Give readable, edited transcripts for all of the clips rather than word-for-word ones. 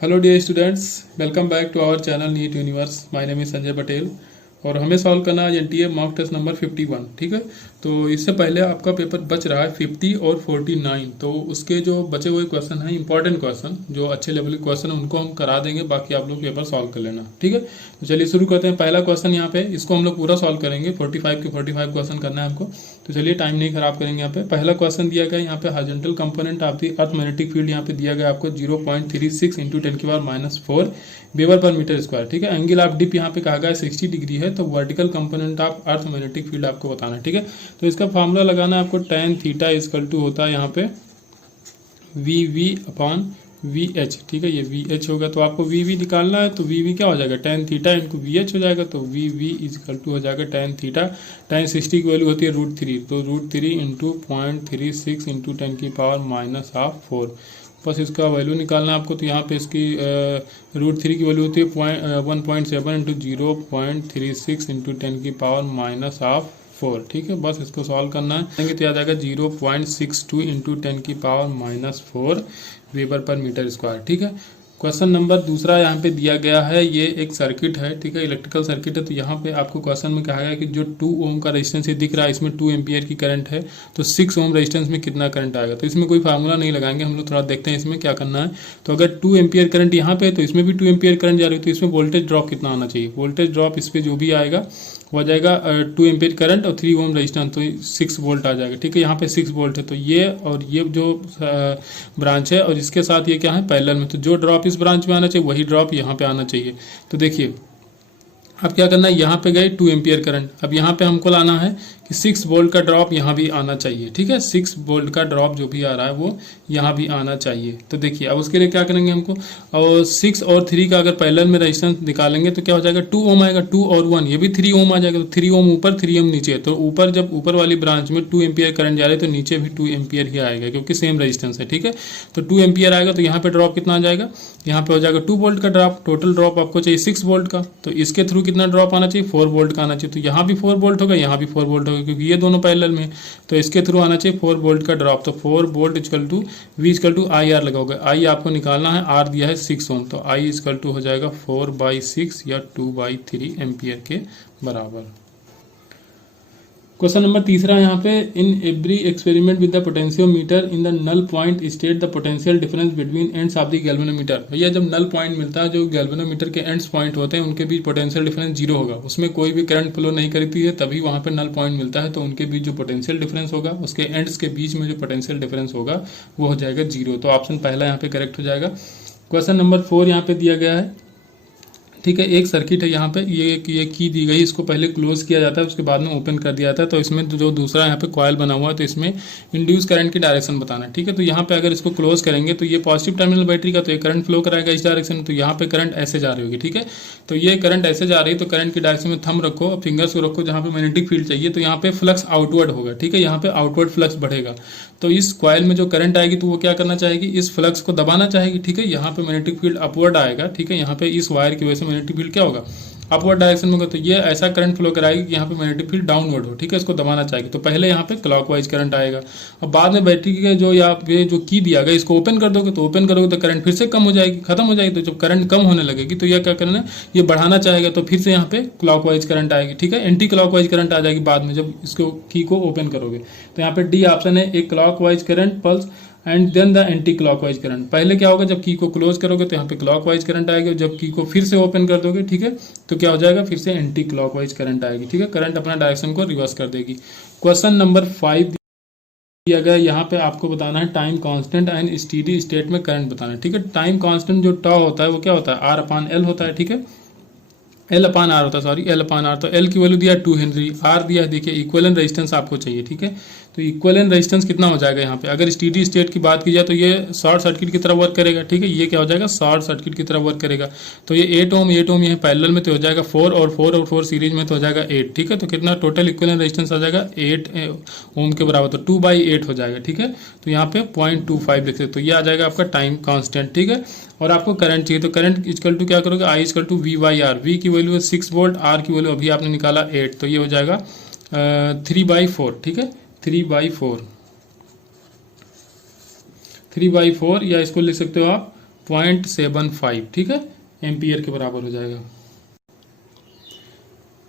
Hello dear students, welcome back to our channel NEET Universe. My name is Sanjay Patel और हमें solve करना है NTA mock test number 51। ठीक है, तो इससे पहले आपका पेपर बच रहा है 50 और 49। तो उसके जो बचे हुए क्वेश्चन हैं, इंपॉर्टेंट क्वेश्चन जो अच्छे लेवल के क्वेश्चन हैं, उनको हम करा देंगे। बाकी आप लोग पेपर सॉल्व कर लेना। ठीक है, तो चलिए शुरू करते हैं। पहला क्वेश्चन यहाँ पे, इसको हम लोग पूरा सॉल्व करेंगे। 45 के 45 क्वेश्चन करना है हमको। तो चलिए टाइम नहीं खराब करेंगे। यहाँ पे पहला क्वेश्चन दिया गया, यहाँ पे horizontal component of the earth magnetic field यहाँ पे दिया गया आपको 0.36 into 10⁻⁻4 weber per metre square. ठीक है, एंगल ऑफ डिप यहाँ पे कहा गया 60 डिग्री है। तो vertical component of earth magnetic field आपको बताना है। ठीक है, तो इसका फार्मूला लगाना है आपको। tan थीटा इक्वल टू होता है यहाँ पे वी अपॉन वी एच। ठीक है, ये वी एच होगा, तो आपको वी निकालना है। तो वी क्या हो जाएगा, tan theta into V H हो जाएगा। तो वी इक्वल टू हो जाएगा tan थीटा। tan 60 की वैल्यू होती है √3, तो √3 इंटू 0.36 इंटू 10⁻⁻4। बस इसका वैल्यू निकालना है आपको। तो यहाँ पे इसकी √3 की वैल्यू होती है 1.7 इंटू 0.36 इंटू 10⁻⁻4। ठीक है, बस इसको सॉल्व करना है। तो याद आएगा 0.62 into 10⁻⁻4 weber per metre square. ठीक है, क्वेश्चन नंबर दूसरा यहाँ पे दिया गया है। ये एक सर्किट है, ठीक है, इलेक्ट्रिकल सर्किट है। तो यहाँ पे आपको क्वेश्चन में कहा गया कि जो 2 ओम का रेजिस्टेंस दिख रहा है, इसमें 2 एम्पियर की करंट है। तो 6 ओम रेजिस्टेंस में कितना करंट आएगा। तो इसमें कोई फार्मूला नहीं लगाएंगे हम लोग, थोड़ा देखते हैं इसमें क्या करना है। तो अगर 2 एम्पियर करंट यहाँ पे है, तो इसमें भी 2 एम्पियर करंट जा रही है। तो इसमें वोल्टेज ड्रॉप कितना आना चाहिए। वोल्टेज ड्रॉप इस पर जो भी आएगा वो आ जाएगा 2 एम्पियर करंट और 3 ओम रेजिस्टेंस, तो 6 वोल्ट आ जाएगा। ठीक है, यहाँ पे 6 वोल्ट है। तो ये और ये जो ब्रांच है और इसके साथ ये क्या है, पैरेलल में। तो जो ड्रॉप इस ब्रांच में आना चाहिए वही ड्रॉप यहाँ पे आना चाहिए। तो देखिए अब क्या करना है, यहाँ पे गए 2 एम्पियर करंट। अब यहाँ पे हमको लाना है कि 6 वोल्ट का ड्रॉप यहाँ भी आना चाहिए। ठीक है, 6 वोल्ट का ड्रॉप जो भी आ रहा है वो यहाँ भी आना चाहिए। तो देखिए अब उसके लिए क्या करेंगे हमको, और 6 और 3 का अगर पैरेलल में रेजिस्टेंस निकालेंगे तो क्या हो जाएगा, 2 ओम आएगा। 2 और 1 ये भी 3 ओम आ जाएगा। तो 3 ओम ऊपर 3 ओम नीचे। तो ऊपर जब ऊपर वाली ब्रांच में 2 एम्पियर करंट जा रहा है तो नीचे भी 2 एम्पियर ही आएगा, क्योंकि सेम रेजिस्टेंस है। ठीक है, तो 2 एम्पियर आएगा। तो यहाँ पे ड्रॉप कितना आ जाएगा, यहाँ पे हो जाएगा 2 वोल्ट का ड्रॉप। टोटल ड्रॉप आपको चाहिए 6 वोल्ट का। तो इसके थ्रू कितना ड्रॉप आना चाहिए, 4 वोल्ट का आना चाहिए। तो यहाँ भी 4 वोल्ट होगा, यहाँ भी 4 वोल्ट होगा, क्योंकि ये दोनों पैरेलल में। तो इसके थ्रू आना चाहिए 4 वोल्ट का ड्रॉप। तो 4 volt equal to V equal to I R लगाओगे। आई आपको निकालना है, आर दिया है 6 ओम। तो आई इक्वल टू हो जाएगा 4/6 या 2/3 एम्पियर के बराबर। क्वेश्चन नंबर तीसरा यहाँ पे, in every experiment with the potentiometer in the null point state the potential difference between ends of the galvanometer. भैया जब नल पॉइंट मिलता है, जो गैल्वेनोमीटर के एंड्स पॉइंट होते हैं उनके बीच पोटेंशियल डिफरेंस 0 होगा। उसमें कोई भी करंट फ्लो नहीं करती है, तभी वहाँ पे नल पॉइंट मिलता है। तो उनके बीच जो पोटेंशियल डिफरेंस होगा, उसके एंड्स के बीच में जो पोटेंशियल डिफरेंस होगा वो हो जाएगा 0। तो ऑप्शन पहला यहाँ पे करेक्ट हो जाएगा। क्वेश्चन नंबर 4 यहाँ पे दिया गया है। ठीक है, एक सर्किट है यहाँ पे, ये की दी गई, इसको पहले क्लोज किया जाता है, उसके बाद में ओपन कर दिया जाता है। तो इसमें जो दूसरा यहाँ पे कॉयल बना हुआ है, तो इसमें इंड्यूस करंट की डायरेक्शन बताना है। ठीक है, तो यहाँ पे अगर इसको क्लोज करेंगे तो ये पॉजिटिव टर्मिनल बैटरी का, तो ये करंट फ्लो कराएगा इस डायरेक्शन में। तो यहाँ पे करंट ऐसे जा रही होगी। ठीक है, तो ये करंट ऐसे जा रही है। तो करंट की डायरेक्शन में थंब रखो, फिंगर्स को रखो जहाँ पे मैग्नेटिक फील्ड चाहिए। तो यहाँ पे फ्लक्स आउटवर्ड होगा। ठीक है, यहाँ पे आउटवर्ड फ्लक्स बढ़ेगा। तो इस कॉयल में जो करंट आएगी तो वो क्या करना चाहेगी, इस फ्लक्स को दबाना चाहेगी। ठीक है, यहाँ पे मैग्नेटिक फील्ड अपवर्ड आएगा। ठीक है, यहाँ पे इस वायर की वजह से मैग्नेटिक फील्ड क्या होगा, अपवर्ड डायरेक्शन में होगा। तो ये ऐसा करंट फ्लो कराएगी कि यहाँ पे मैग्नेटिक फील्ड डाउनवर्ड हो। ठीक है, इसको दबाना चाहिए। तो पहले यहाँ पे क्लॉकवाइज करंट आएगा। अब बाद में बैटरी के जो यहाँ पे जो की दिया गया, इसको ओपन कर दोगे। तो ओपन करोगे तो करंट फिर से कम हो जाएगी, खत्म हो जाएगी। तो जब करंट कम होने लगेगी तो यह क्या करना है, ये बढ़ाना चाहेगा। तो फिर से यहाँ पे क्लॉकवाइज करंट आएगी। ठीक है, एंटी क्लॉकवाइज करंट आ जाएगी बाद में जब इसको की को ओपन करोगे। तो यहाँ पे डी ऑप्शन है, एक clockwise current pulse and then the anti clockwise current. पहले क्या होगा, जब की को क्लोज करोगे तो यहाँ पे क्लॉकवाइज करंट आएगी। जब की को फिर से ओपन कर दोगे, ठीक है, तो क्या हो जाएगा, फिर से एंटी क्लॉकवाइज करंट आएगी। ठीक है, करंट अपना डायरेक्शन को रिवर्स कर देगी। क्वेश्चन नंबर 5 दिया गया, यहाँ पे आपको बताना है time constant and steady state में करंट बताना है। ठीक है, टाइम कांस्टेंट जो टॉ होता है वो क्या होता है, R/L होता है। ठीक है, L/R होता है, सॉरी L/R। तो L की वैल्यू दिया 2 हेनरी, R दिया है, देखिए इक्विवेलेंट रेजिस्टेंस आपको चाहिए। ठीक है, तो इक्विवेलेंट रेजिस्टेंस कितना हो जाएगा यहाँ पे, अगर स्टीडी स्टेट की बात की जाए तो ये शॉर्ट सर्किट की तरह वर्क करेगा। ठीक है, ये क्या हो जाएगा, शॉर्ट सर्किट की तरह वर्क करेगा। तो ये 8 ओम ये पैरेलल में तो हो जाएगा 4 और 4 सीरीज में तो हो जाएगा 8। ठीक है, तो कितना टोटल इक्विवेलेंट रेजिस्टेंस आ जाएगा 8 ओम के बराबर। तो 2/8 हो जाएगा। ठीक है, तो यहाँ पे 0.25 लिख सकते। तो ये आ जाएगा आपका टाइम कांस्टेंट। ठीक है, और आपको करंट चाहिए। तो करंट इक्वल टू क्या करोगे, I equal to V/R। We की वैल्यू है 6 वोल्ट, आर की वैल्यू अभी आपने निकाला 8। तो ये हो जाएगा 3/4। ठीक है, 3/4 या इसको लिख सकते हो आप 0.75, ठीक है, एम्पियर के बराबर हो जाएगा।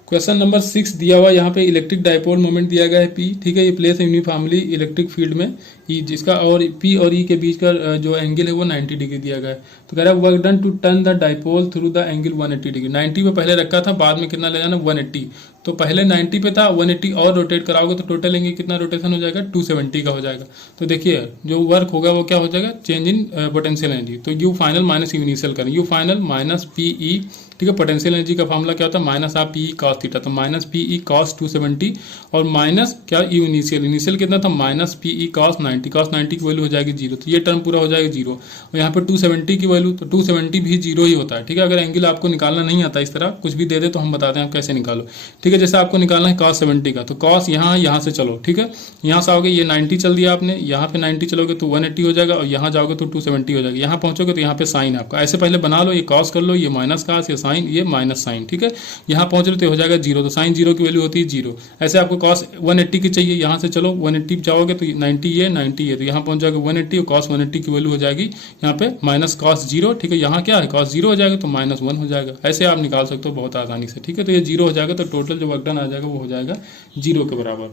क्वेश्चन नंबर 6 दिया हुआ यहाँ पे इलेक्ट्रिक डाइपोल मोमेंट दिया गया है P, ठीक है, ये प्लेस यूनिफॉर्मली इलेक्ट्रिक फील्ड में E, जिसका और P और E के बीच का जो एंगल है वो 90 डिग्री दिया गया है। तो कह रहा है work done to turn the dipole through the angle 180 degree. 90 पे पहले रखा था, बाद में कितना ले जाना 180, तो पहले 90 पे था, 180 और रोटेट कराओगे तो टोटल एंगल कितना रोटेशन हो जाएगा 270 का हो जाएगा। तो देखिए जो वर्क होगा वो क्या हो जाएगा, चेंज इन पोटेंशियल एनर्जी। तो you final minus U initial करें, यू फाइनल माइनस PE, ठीक है, पोटेंशियल एनर्जी का फॉर्मूला क्या होता है माइनस आप PE कॉस थीटा, तो माइनस PE कॉस 270 और माइनस क्या यू इनिशियल, इनिशियल कितना था माइनस PE कॉस 90, कॉस 90 की वैल्यू हो जाएगी 0, तो ये टर्म पूरा हो जाएगा 0। और यहाँ पर 270 की वैल्यू, तो 270 भी 0 ही होता है, ठीक है। अगर एंगल आपको निकालना नहीं आता, इस तरह कुछ भी दे दे तो हम बताते हैं आप कैसे निकालो, ठीक है। जैसे आपको निकालना है कॉस 70 का, तो कॉस यहाँ से चलो, ठीक है, यहाँ से आओगे, ये 90 चल दिया आपने, यहाँ पे 90 चलोगे तो 180 हो जाएगा, और यहाँ जाओगे तो 270 हो जाएगा। यहाँ पहुंचोगे तो यहाँ पे साइन आपका ऐसे पहले बना लो, ये कॉस कर लो, ये माइनस कॉस, ये साइन, ये माइनस साइन, ठीक है। यहाँ पहुंच लो तो हो जाएगा 0, तो साइन 0 की वैल्यू होती है 0। ऐसे आपको कॉस 180 की चाहिए, यहाँ से चलो 180 जाओगे तो 90 ये 90 है, तो यहाँ पहुंच जाएगा 180 और कॉस 180 की वैल्यू हो जाएगी यहाँ पे माइनस कॉस 0, ठीक है। यहाँ क्या है कॉस 0 हो जाएगा तो माइनस 1 हो जाएगा। ऐसे आप निकाल सकते हो बहुत आसानी से, ठीक है। तो ये 0 हो जाएगा, तो टोटल जो वर्क डन आ जाएगा वो हो जाएगा 0 के बराबर।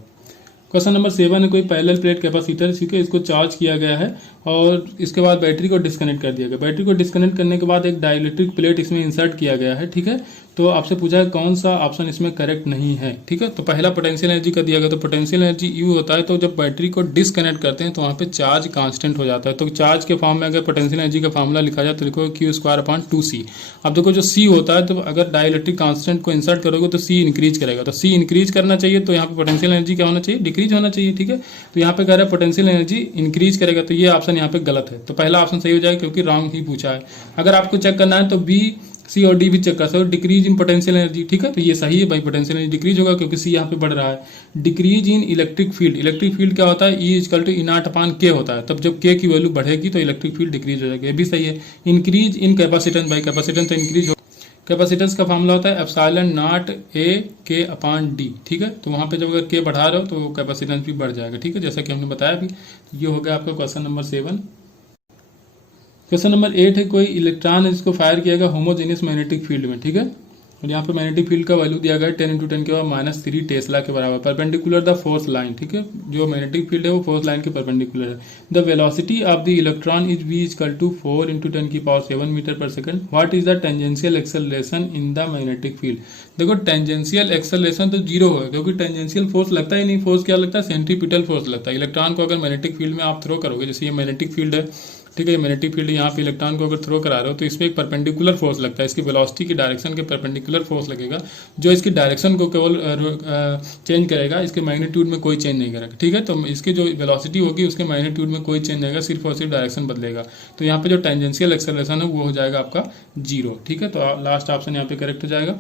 क्वेश्चन नंबर 7 है, कोई पैरेलल प्लेट कैपेसिटर, ठीक है, इसको चार्ज किया गया है और इसके बाद बैटरी को डिस्कनेक्ट कर दिया गया। बैटरी को डिस्कनेक्ट करने के बाद एक डाइलेक्ट्रिक प्लेट इसमें इंसर्ट किया गया है, ठीक है। तो आपसे पूछा है कौन सा ऑप्शन इसमें करेक्ट नहीं है, ठीक है। तो पहला पोटेंशियल एनर्जी का दिया गया, तो पोटेंशियल एनर्जी यू होता है, तो जब बैटरी को डिस्कनेक्ट करते हैं तो वहाँ पे चार्ज कांस्टेंट हो जाता है। तो चार्ज के फॉर्म में अगर पोटेंशियल एनर्जी का फॉर्मूला लिखा जाए तो लिखो Q²/2C। अब देखो जो C होता है, तो अगर डाइलेक्ट्रिक कांस्टेंट को इंसर्ट करोगे तो C इंक्रीज करेगा, तो C इंक्रीज करना चाहिए, तो यहाँ पे पोटेंशियल एनर्जी क्या होना चाहिए, डिक्रीज होना चाहिए, ठीक है। तो यहाँ पे कह रहा है पोटेंशियल एनर्जी इंक्रीज करेगा, तो ये ऑप्शन यहाँ पे गलत है, तो पहला ऑप्शन सही हो जाएगा क्योंकि रॉन्ग ही पूछा है। अगर आपको चेक करना है तो B, C और D भी चेक कर सकते हो, डिक्रीज इन पोटेंशियल एनर्जी, ठीक है, तो ये सही है भाई, पोटेंशियल एनर्जी डिक्रीज होगा क्योंकि C यहाँ पे बढ़ रहा है। Decrease in electric field, electric field क्या होता है, E=E0/K होता है, तब जब K की वैल्यू बढ़ेगी तो इलेक्ट्रिक फील्ड डिक्रीज हो जाएगी, ये भी सही है। इंक्रीज इन कैपेसिटेंस, भाई कैपेसिटेंस तो इंक्रीज हो, कैपेसिटेंस का फॉर्मूला होता है ε0A/K/D, ठीक है। तो वहाँ पे जब अगर K बढ़ा रहे हो तो कैपेसिटेंस भी बढ़ जाएगा, ठीक है, जैसा कि हमने बताया भी। ये हो गया आपका क्वेश्चन नंबर 7। क्वेश्चन नंबर 8 है, कोई इलेक्ट्रॉन है जिसको फायर किया गया होमोजेनियस मैग्नेटिक फील्ड में, ठीक है, और यहाँ पे मैग्नेटिक फील्ड का वैल्यू दिया गया है 10 × 10 के बाद -3 टेस्ला के बराबर, परपेंडिकुलर द फोर्स लाइन, ठीक है। जो मैग्नेटिक फील्ड है वो फोर्स लाइन के परपेंडिकुलर है। The velocity of the electron is V=4 × 10⁷ metre per second. What is the tangential acceleration in the magnetic field. देखो टेंजेंशियल एक्सेलरेशन तो 0 होगा क्योंकि टेंजेंशियल फोर्स लगता ही नहीं, फोर्स क्या लगता है, सेंट्रीपिटल फोर्स लगता है। इलेक्ट्रॉन को अगर मैग्नेटिक फील्ड में आप थ्रो करोगे, जैसे ये मैग्नेटिक फील्ड है, ठीक है, मैग्नेटिक फील्ड यहाँ पे इलेक्ट्रॉन को अगर थ्रो करा रहे हो तो इसमें एक परपेंडिकुलर फोर्स लगता है, इसकी वेलोसिटी की डायरेक्शन के परपेंडिकुलर फोर्स लगेगा, जो इसकी डायरेक्शन को केवल चेंज करेगा, इसके मैग्नीट्यूड में कोई चेंज नहीं करेगा, ठीक है। तो इसकी जो वेलोसिटी होगी उसके मैग्नीट्यूड में कोई चेंज नहीं आएगा, सिर्फ और सिर्फ डायरेक्शन बदलेगा। तो यहाँ पे जो टेंजेंशियल एक्सेलरेशन है वो हो जाएगा आपका 0, ठीक है। तो लास्ट ऑप्शन यहाँ पे करेक्ट हो जाएगा।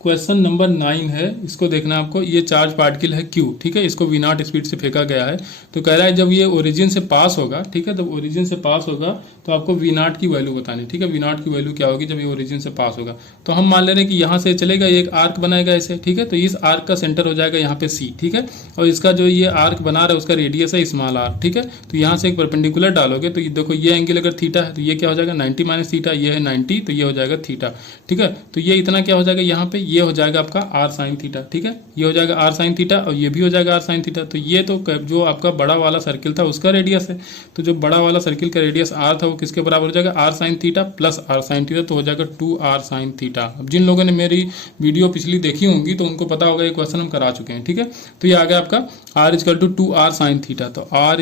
क्वेश्चन नंबर 9 है, इसको देखना है आपको, ये चार्ज पार्टिकल है Q, ठीक है, इसको V0 स्पीड से फेंका गया है। तो कह रहा है जब ये ओरिजिन से पास होगा, ठीक है, जब ओरिजिन से पास होगा तो आपको V0 की वैल्यू बतानी, ठीक है। V0 की वैल्यू क्या होगी जब ये ओरिजिन से पास होगा। तो हम मान ले रहे हैं कि यहाँ से चलेगा, ये एक आर्क बनाएगा ऐसे, ठीक है, तो इस आर्क का सेंटर हो जाएगा यहाँ पे C, ठीक है, और इसका जो ये आर्क बना रहा है उसका रेडियस है स्मॉल r, ठीक है। तो यहाँ से एक परपेंडिकुलर डालोगे तो ये देखो ये एंगल अगर थीटा है तो ये क्या हो जाएगा 90 - थीटा, ये है 90, तो ये हो जाएगा थीटा, ठीक है। तो ये इतना क्या हो जाएगा यहाँ पे, ये हो जाएगा आपका r sin थीटा, ठीक है, ये हो जाएगा r sin थीटा और ये भी हो जाएगा r sin थीटा। तो ये तो जो आपका बड़ा वाला सर्किल था उसका रेडियस है, तो जो बड़ा वाला सर्किल का रेडियस r था वो किसके बराबर हो जाएगा, r sin theta plus r sin theta, तो हो जाएगा 2r sin थीटा। अब जिन लोगों ने मेरी वीडियो पिछली देखी होंगी तो उनको पता होगा ये क्वेश्चन हम करा चुके हैं, ठीक है। तो ये आ गया आपका r = 2r sin थीटा, तो r =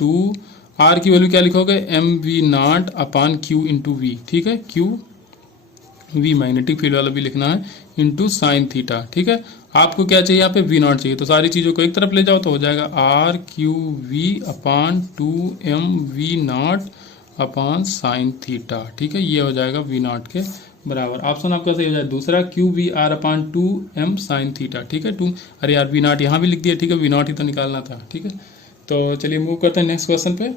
2, r की वैल्यू क्या लिखोगे mV0/Q × V, ठीक है, Q V मैग्नेटिक फील्ड वाला भी लिखना है इंटू साइन थीटा, ठीक है। आपको क्या चाहिए यहाँ पे V0 चाहिए, तो सारी चीज़ों को एक तरफ ले जाओ तो हो जाएगा RQV/2mV0 साइन थीटा, ठीक है, ये हो जाएगा V0 के बराबर। ऑप्शन आपका सही हो जाए दूसरा QVR/2m साइन थीटा, ठीक है। अरे यार V0 यहाँ भी लिख दिया, ठीक है, V0 ही तो निकालना था, ठीक है। तो चलिए मूव करते हैं नेक्स्ट क्वेश्चन पे।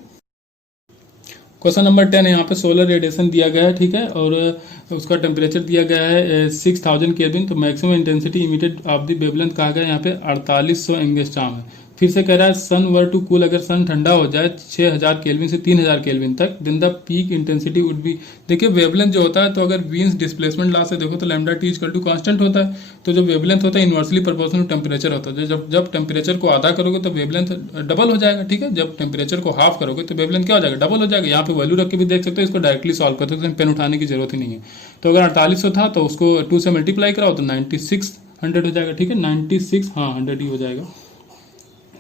क्वेश्चन नंबर 10 है, यहाँ पे सोलर रेडिएशन दिया गया है, ठीक है, और उसका टेम्परेचर दिया गया है 6000 केल्विन। तो maximum intensity emitted of the wavelength कहा गया है यहाँ पे 4800 एंगस्ट्रॉम है। फिर से कह रहा है सन वर टू कूल, अगर सन ठंडा हो जाए 6000 केल्विन से 3000 केल्विन तक, then the peak intensity would be. देखिए वेवलेंथ जो होता है, तो अगर वीन्स डिस्प्लेसमेंट लॉ से देखो तो lambda T equal to constant होता है। तो जो वेवलेंथ होता है इनवर्सली प्रोपोर्शनल टेम्परेचर होता है। जब टेम्परेचर को आधा करोगे तो वेवलेंथ डबल हो जाएगा, ठीक है। जब टेम्परेचर को हाफ करोगे तो वेवलेंथ क्या हो जाएगा, डबल हो जाएगा। यहाँ पे वैल्यू रख के भी देख सकते हो, इसको डायरेक्टली सॉल्व कर सकते हो, पेन उठाने की जरूरत ही नहीं है। तो अगर 4800 था तो उसको 2 से मल्टीप्लाई कराओ तो 9600 हो जाएगा, ठीक है। 96, हाँ 100 ही हो जाएगा।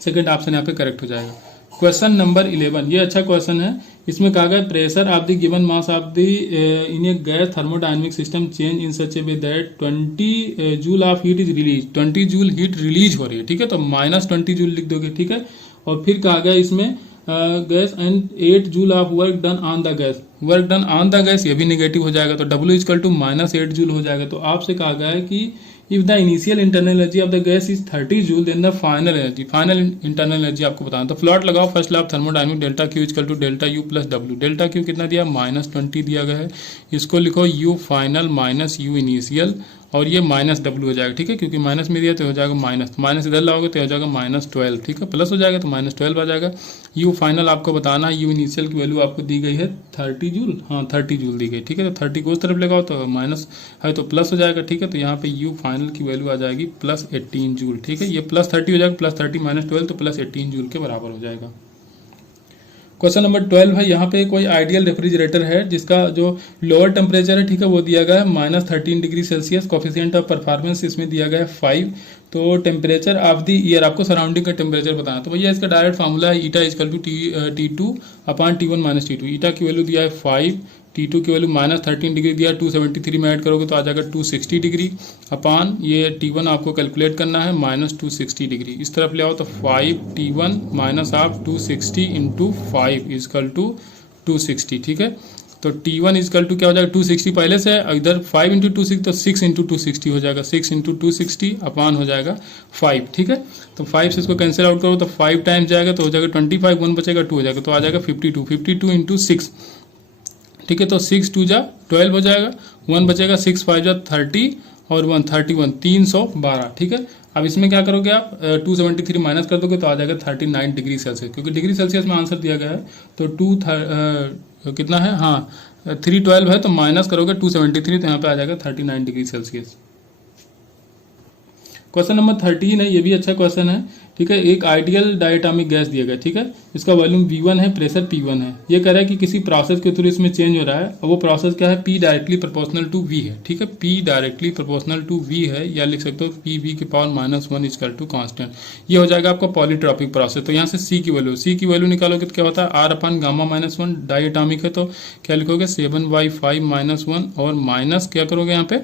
सेकेंड ऑप्शन यहाँ पे करेक्ट हो जाएगा। क्वेश्चन नंबर 11, ये अच्छा क्वेश्चन है। इसमें कहा गया pressure of the given mass of the in A gas thermodynamic system change in such A way that 20 joule of heat is release. 20 joule heat release हो रही है, ठीक है। तो -20 जूल लिख दोगे, ठीक है। और फिर कहा गया इसमें gas and 8 joule of work done on the gas. Work done on the gas ये भी नेगेटिव हो जाएगा, तो W इक्वल टू -8 जूल हो जाएगा। तो आपसे कहा गया है कि if the initial internal energy of the gas is 30 joule, then the final internal energy आपको बताना। तो प्लॉट लगाओ first law of thermodynamic, delta Q equal to delta U plus W. Delta Q कितना दिया, -20 दिया गया है। इसको लिखो U final minus U initial, और ये -W हो जाएगा, ठीक है। क्योंकि माइनस में दिया तो हो जाएगा माइनस, माइनस इधर लाओगे तो हो जाएगा -12, ठीक है। प्लस हो जाएगा तो -12 आ जाएगा। यू फाइनल आपको बताना है, यू इनिशियल की वैल्यू आपको दी गई है 30 जूल, हाँ 30 जूल दी गई, ठीक है। तो 30 को उस तरफ लगाओ तो माइनस है तो प्लस हो जाएगा, ठीक है। तो यहाँ पे यू फाइनल की वैल्यू आ जाएगी +18 जूल, ठीक है। ये +30 हो जाएगा, +30 -12 तो +18 जूल के बराबर हो जाएगा। क्वेश्चन नंबर 12 है। यहाँ पे कोई आइडियल रेफ्रिजरेटर है जिसका जो लोअर टेम्परेचर है, ठीक है, वो दिया गया है -13 degree Celsius. Coefficient of performance इसमें दिया गया है 5। तो टेम्परेचर ऑफ द ईयर आपको सराउंडिंग का टेम्परेचर बताना। तो भैया इसका डायरेक्ट फार्मूला है eta equal to T2 upon T1 minus T2। Eta की वैल्यू दिया है 5, T2 की वैल्यू -13 डिग्री दिया, 273 में ऐड करोगे तो आ जाएगा 260 डिग्री अपॉन ये T1 आपको कैलकुलेट करना है -260 डिग्री। इस तरफ ले आओ तो 5T1 माइनस आप 260 इंटू 5 इजकल टू 260, ठीक है। तो T1 इजकल टू क्या हो जाएगा, 260 पहले से है, इधर 5 इंटू 260 तो 6 इंटू 260 हो जाएगा, 6 इंटू 260 अपॉन हो जाएगा 5, ठीक है। तो 5 से इसको कैंसिल आउट करो तो 5 टाइम्स जाएगा तो हो जाएगा 25, 1 बचेगा 2 हो जाएगा, तो आ जाएगा 52, 52 इंटू 6, ठीक है। तो 6 2 जा 12 हो जाएगा, 1 बचेगा, 6 5 जा 30 और 1 31, 312, ठीक है। अब इसमें क्या करोगे आप, 273 माइनस कर दोगे तो आ जाएगा 39 डिग्री सेल्सियस, क्योंकि डिग्री सेल्सियस में आंसर दिया गया है। तो कितना है, हाँ 312 है, तो माइनस करोगे 273 तो यहाँ पे आ जाएगा 39 डिग्री सेल्सियस। क्वेश्चन नंबर 13 है, ये भी अच्छा क्वेश्चन है, ठीक है। एक आइडियल डायटोमिक गैस दिया गया, ठीक है। इसका वॉल्यूम V1 है, प्रेशर P1 है। ये कह रहा है कि किसी प्रोसेस के थ्रू इसमें चेंज हो रहा है, और वो प्रोसेस क्या है, P directly proportional to V है, ठीक है। P directly proportional to V है, या लिख सकते हो PV की पावर -1 इक्वल टू कांस्टेंट। ये हो जाएगा आपका पॉलीट्रॉपिक प्रोसेस। तो यहाँ से C की वैल्यू निकालोगे तो क्या होता है, R अपन गामा -1 डायटोमिक है, तो क्या लिखोगे 7/5 -1 और माइनस क्या करोगे यहाँ पे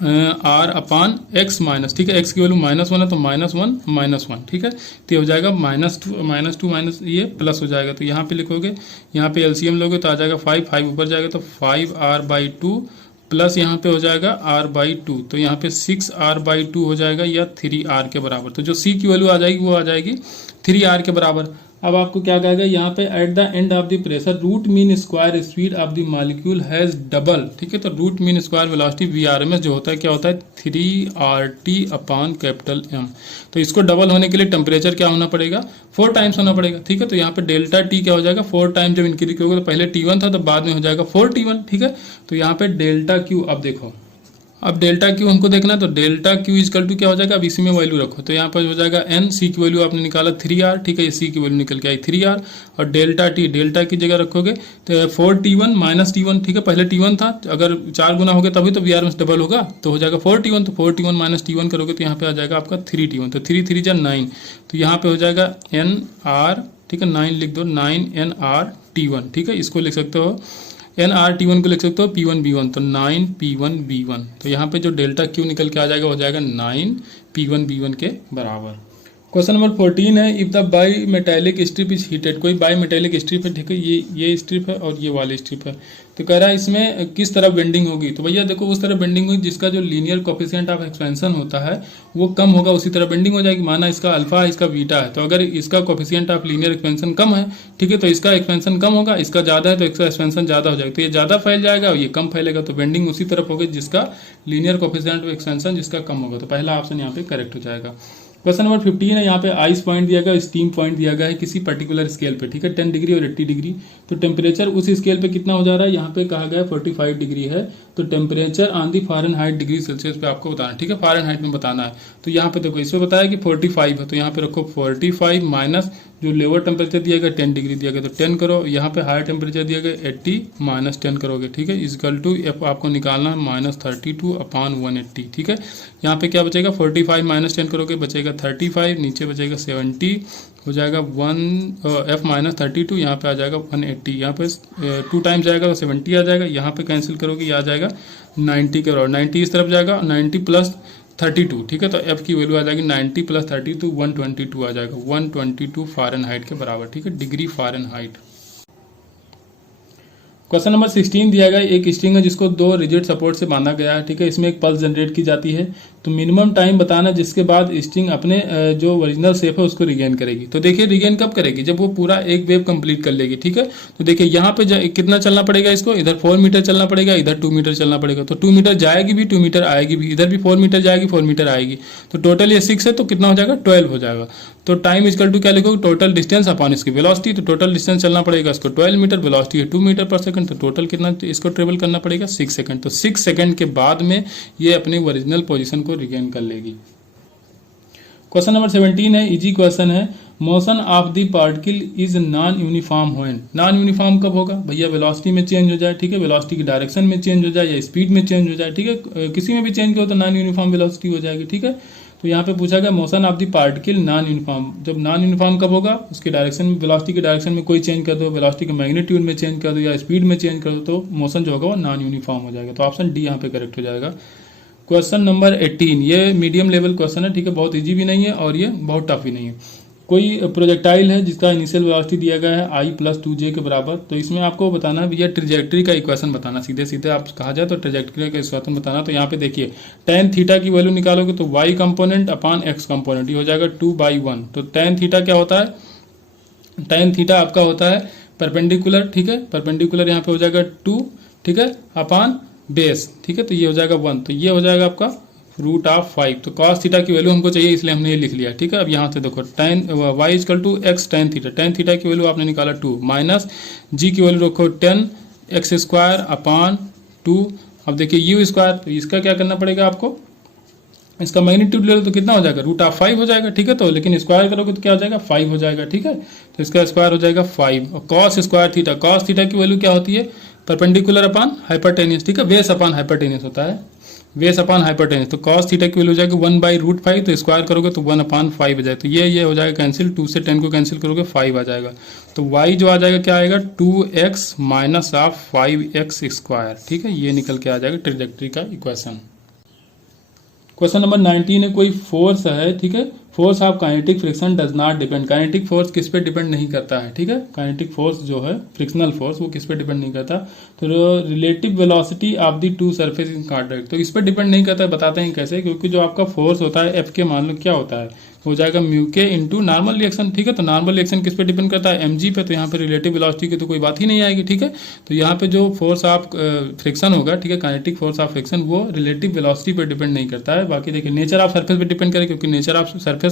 R अपान x माइनस, ठीक है। x की वैल्यू -1 है तो -1, ठीक है। तो ये हो जाएगा -2 माइनस ये प्लस हो जाएगा, तो यहाँ पे लिखोगे, यहाँ पे LCM लोगे तो आ जाएगा 5 ऊपर जाएगा तो 5R/2 प्लस यहाँ पे हो जाएगा R/2, तो यहाँ पे 6R/2 हो जाएगा या 3R के बराबर। तो जो C की वैल्यू आ जाएगी वो आ जाएगी 3R के बराबर। अब आपको क्या कहेगा यहाँ पे, at the end of the pressure root mean square speed of the molecule has double, ठीक है। तो root mean square velocity VRMS जो होता है क्या होता है 3RT अपॉन कैपिटल M। तो इसको डबल होने के लिए टेम्परेचर क्या होना पड़ेगा, 4 टाइम्स होना पड़ेगा, ठीक है। तो यहाँ पे डेल्टा T क्या हो जाएगा, 4 टाइम्स जब इंक्रीज करोगे तो पहले T1 था तो बाद में हो जाएगा 4T1, ठीक है। तो यहाँ पे डेल्टा Q, अब देखो, अब डेल्टा क्यू हमको देखना है, तो डेल्टा क्यू इजकल टू क्या हो जाएगा, अब इसी में वैल्यू रखो, तो यहाँ पर हो जाएगा n, C की वैल्यू आपने निकाला 3R, ठीक है। ये C की वैल्यू निकल के आई 3R, और डेल्टा की जगह रखोगे तो 4T1 माइनस T1, ठीक है। पहले T1 था, अगर 4 गुना हो गया तभी तो VRMS डबल होगा, तो हो जाएगा 4T1, तो 4T1 माइनस T1 करोगे तो यहाँ पे आ जाएगा आपका 3T1, तो 3 3 जा 9, तो यहाँ पे हो जाएगा NR, ठीक है। 9 लिख दो, 9NRT1, ठीक है। इसको लिख सकते हो NRT1 को लिख सकते हो P1V1, तो 9P1V1, तो यहाँ पे जो डेल्टा क्यू निकल के आ जाएगा हो जाएगा 9P1V1 के बराबर। क्वेश्चन नंबर 14 है, if the by metallic strip is heated. कोई बाई मेटेलिक स्ट्रिप है, ठीक है, ये स्ट्रिप है और ये वाली स्ट्रिप है। तो कह रहा है इसमें किस तरह बेंडिंग होगी, तो भैया देखो उस तरह बेंडिंग होगी जिसका जो लीनियर कोफिशिएंट ऑफ एक्सपेंशन होता है वो कम होगा, उसी तरह बेंडिंग हो जाएगी। माना इसका अल्फा है, इसका बीटा है, तो अगर इसका कोफिशिएंट ऑफ लीनियर एक्सपेंशन कम है, ठीक है, तो इसका एक्सपेंशन कम होगा, इसका ज़्यादा है तो इसका एक्सपेंशन ज़्यादा हो जाएगा, तो ये ज़्यादा फैल जाएगा और ये कम फैलेगा। तो बेंडिंग उसी तरफ होगी जिसका लीनियर कोफिशिएंट ऑफ एक्सपेंशन जिसका कम होगा। तो पहला ऑप्शन यहाँ पे करेक्ट हो जाएगा। क्वेश्चन नंबर 15 है, यहाँ पे आइस पॉइंट दिया गया, स्टीम पॉइंट दिया गया है किसी पर्टिकुलर स्केल पे, ठीक है, 10 डिग्री और 80 डिग्री। तो टेम्परेचर उस स्केल पे कितना हो जा रहा है, यहाँ पे कहा गया 45 डिग्री है। तो temperature on the Fahrenheit degree Celsius पे आपको बताना है, ठीक है, फ़ारेनहाइट में बताना है। तो यहाँ पे देखो इसमें बताया कि 45 है, तो यहाँ पे रखो 45 माइनस जो लोअर टेम्परेचर दिया गया 10 डिग्री दिया गया, तो 10 करो। यहाँ पे हायर टेम्परेचर दिया गया 80 माइनस 10 करोगे, ठीक है, इजकल टू आपको निकालना है -32/180, ठीक है। यहाँ पे क्या बचेगा, 45 माइनस 10 करोगे बचेगा 35, नीचे बचेगा 70, हो जाएगा 1 f माइनस 32, यहाँ पे आ जाएगा 180, यहाँ पे 2 टाइम्स जाएगा तो 70 आ जाएगा, यहाँ पे कैंसिल करोगे ये आ जाएगा 90 के बराबर, 90 इस तरफ जाएगा, 90 प्लस 32, ठीक है। तो f की वैल्यू आ जाएगी 90 प्लस 32 तो 122 आ जाएगा, 122 फ़ारेनहाइट के बराबर, ठीक है, डिग्री फ़ारेनहाइट। क्वेश्चन नंबर 16 दिया गया, एक स्ट्रिंग है जिसको 2 रिजिड सपोर्ट से बांधा गया है, ठीक है, इसमें एक पल्स जनरेट की जाती है। तो मिनिमम टाइम बताना जिसके बाद स्ट्रिंग अपने जो ओरिजिनल शेप है उसको रिगेन करेगी। तो देखिए रिगेन कब करेगी, जब वो पूरा एक वेव कंप्लीट कर लेगी, ठीक है। तो देखिए यहाँ पे कितना चलना पड़ेगा इसको, इधर 4 मीटर चलना पड़ेगा, इधर 2 मीटर चलना पड़ेगा। तो 2 मीटर जाएगी भी, 2 मीटर आएगी भी, इधर भी 4 मीटर जाएगी, 4 मीटर आएगी। तो टोटल ये 6 है, तो कितना हो जाएगा 12 हो जाएगा। तो टाइम इजकल टू क्या लिखोगे, टोटल डिस्टेंस अपॉन इसकी वेलोसिटी। तो टोटल डिस्टेंस चलना पड़ेगा इसको 12 मीटर, वेलोसिटी है 2 मीटर पर सेकंड, तो टोटल कितना इसको ट्रेवल करना पड़ेगा 6 सेकंड। तो 6 सेकंड के बाद में ये अपनी ओरिजिनल पोजीशन को रिगेन कर लेगी। क्वेश्चन नंबर 17 है, इजी क्वेश्चन है, motion of the particle is non uniform when. Non uniform कब होगा भैया, वेलोसिटी में चेंज हो जाए, ठीक है, वेलोसिटी की डायरेक्शन में चेंज हो जाए या स्पीड में चेंज हो जाए, ठीक है, किसी में भी चेंज हो तो नॉन यूनिफॉर्म वेलोसिटी हो जाएगी, ठीक है। तो यहाँ पे पूछा गया motion of the particle non uniform, जब नॉन यूनिफॉर्म कब होगा, उसकी डायरेक्शन में, वेलोसिटी की डायरेक्शन में कोई चेंज कर दो, वेलोसिटी के मैग्नीट्यूड में चेंज कर दो या स्पीड में चेंज कर दो, तो मोशन जो होगा वो नॉन यूनिफॉर्म हो जाएगा। तो ऑप्शन डी यहाँ पे करेक्ट हो जाएगा। क्वेश्चन नंबर 18, ये मीडियम लेवल क्वेश्चन है, ठीक है, बहुत इजी भी नहीं है और ये बहुत टफ भी नहीं है। कोई प्रोजेक्टाइल है जिसका इनिशियल वेलोसिटी दिया गया है i + 2j के बराबर। तो इसमें आपको बताना है भैया ट्रेजेक्ट्री का इक्वेशन बताना, सीधे सीधे आप कहा जाए तो ट्रेजेक्ट्री का इक्वेशन बताना। तो यहाँ पे देखिए tan थीटा की वैल्यू निकालोगे तो y component upon x component, ये हो जाएगा 2/1। तो tan थीटा क्या होता है, tan थीटा आपका होता है परपेंडिकुलर, ठीक है, परपेंडिकुलर यहाँ पे हो जाएगा 2, ठीक है, अपॉन बेस, ठीक है, तो ये हो जाएगा 1, तो ये हो जाएगा आपका √5। तो cos थीटा की वैल्यू हमको चाहिए इसलिए हमने ये लिख लिया, ठीक है। अब यहाँ से देखो tan y = x tan theta, tan theta की वैल्यू आपने निकाला 2 माइनस g की वैल्यू रखो 10x² अपॉन 2। अब देखिए u², तो इसका क्या करना पड़ेगा आपको, इसका मैग्नीट्यूड ले लो तो कितना हो जाएगा √5 हो जाएगा, ठीक है। तो लेकिन स्क्वायर करोगे तो क्या हो जाएगा 5 हो जाएगा, ठीक है। तो इसका स्क्वायर हो जाएगा 5। और cos² थीटा, cos थीटा की वैल्यू क्या होती है, परपेंडिकुलर अपॉन हाइपरटेनियस, ठीक है, बेस अपॉन हाइपरटेनियस होता है, बेस अपॉन हाइपरटेनियस। तो cos थीटा की वैल्यू हो जाएगी 1/√5, तो स्क्वायर करोगे तो 1/5 हो जाएगा। तो ये हो जाएगा कैंसिल, 2 से 10 को कैंसिल करोगे 5 आ जाएगा। तो y जो आ जाएगा क्या आएगा 2x माइनस ऑफ 5x², ठीक है, ये निकल के आ जाएगा ट्रेजेक्ट्री का इक्वेशन। क्वेश्चन नंबर 19 है, कोई फोर्स है, ठीक है, force of kinetic friction does not depend. Kinetic force किस पे डिपेंड नहीं करता है, ठीक है, काइनेटिक फोर्स जो है फ्रिक्शनल फोर्स वो किस पे डिपेंड नहीं करता। तो relative velocity of the two surface in contact, तो इस पे डिपेंड नहीं करता है, बताते हैं कैसे। क्योंकि जो आपका फोर्स होता है एफ के, मान लो क्या होता है, हो जाएगा μk इंटू नॉर्मल रिएक्शन, ठीक है। तो नॉर्मल रिएक्शन किस पे डिपेंड करता है, mg पे। तो यहाँ पे रिलेटिव वेलोसिटी की तो कोई बात ही नहीं आएगी, ठीक है। तो यहाँ पे जो फोर्स ऑफ फ्रिक्शन होगा, ठीक है, काइनेटिक फोर्स ऑफ फ्रिक्शन, वो रिलेटिव वेलोसिटी पे डिपेंड नहीं करता है। बाकी देखिए नेचर ऑफ सरफेस पे डिपेंड करे, क्योंकि नेचर ऑफ सरफेस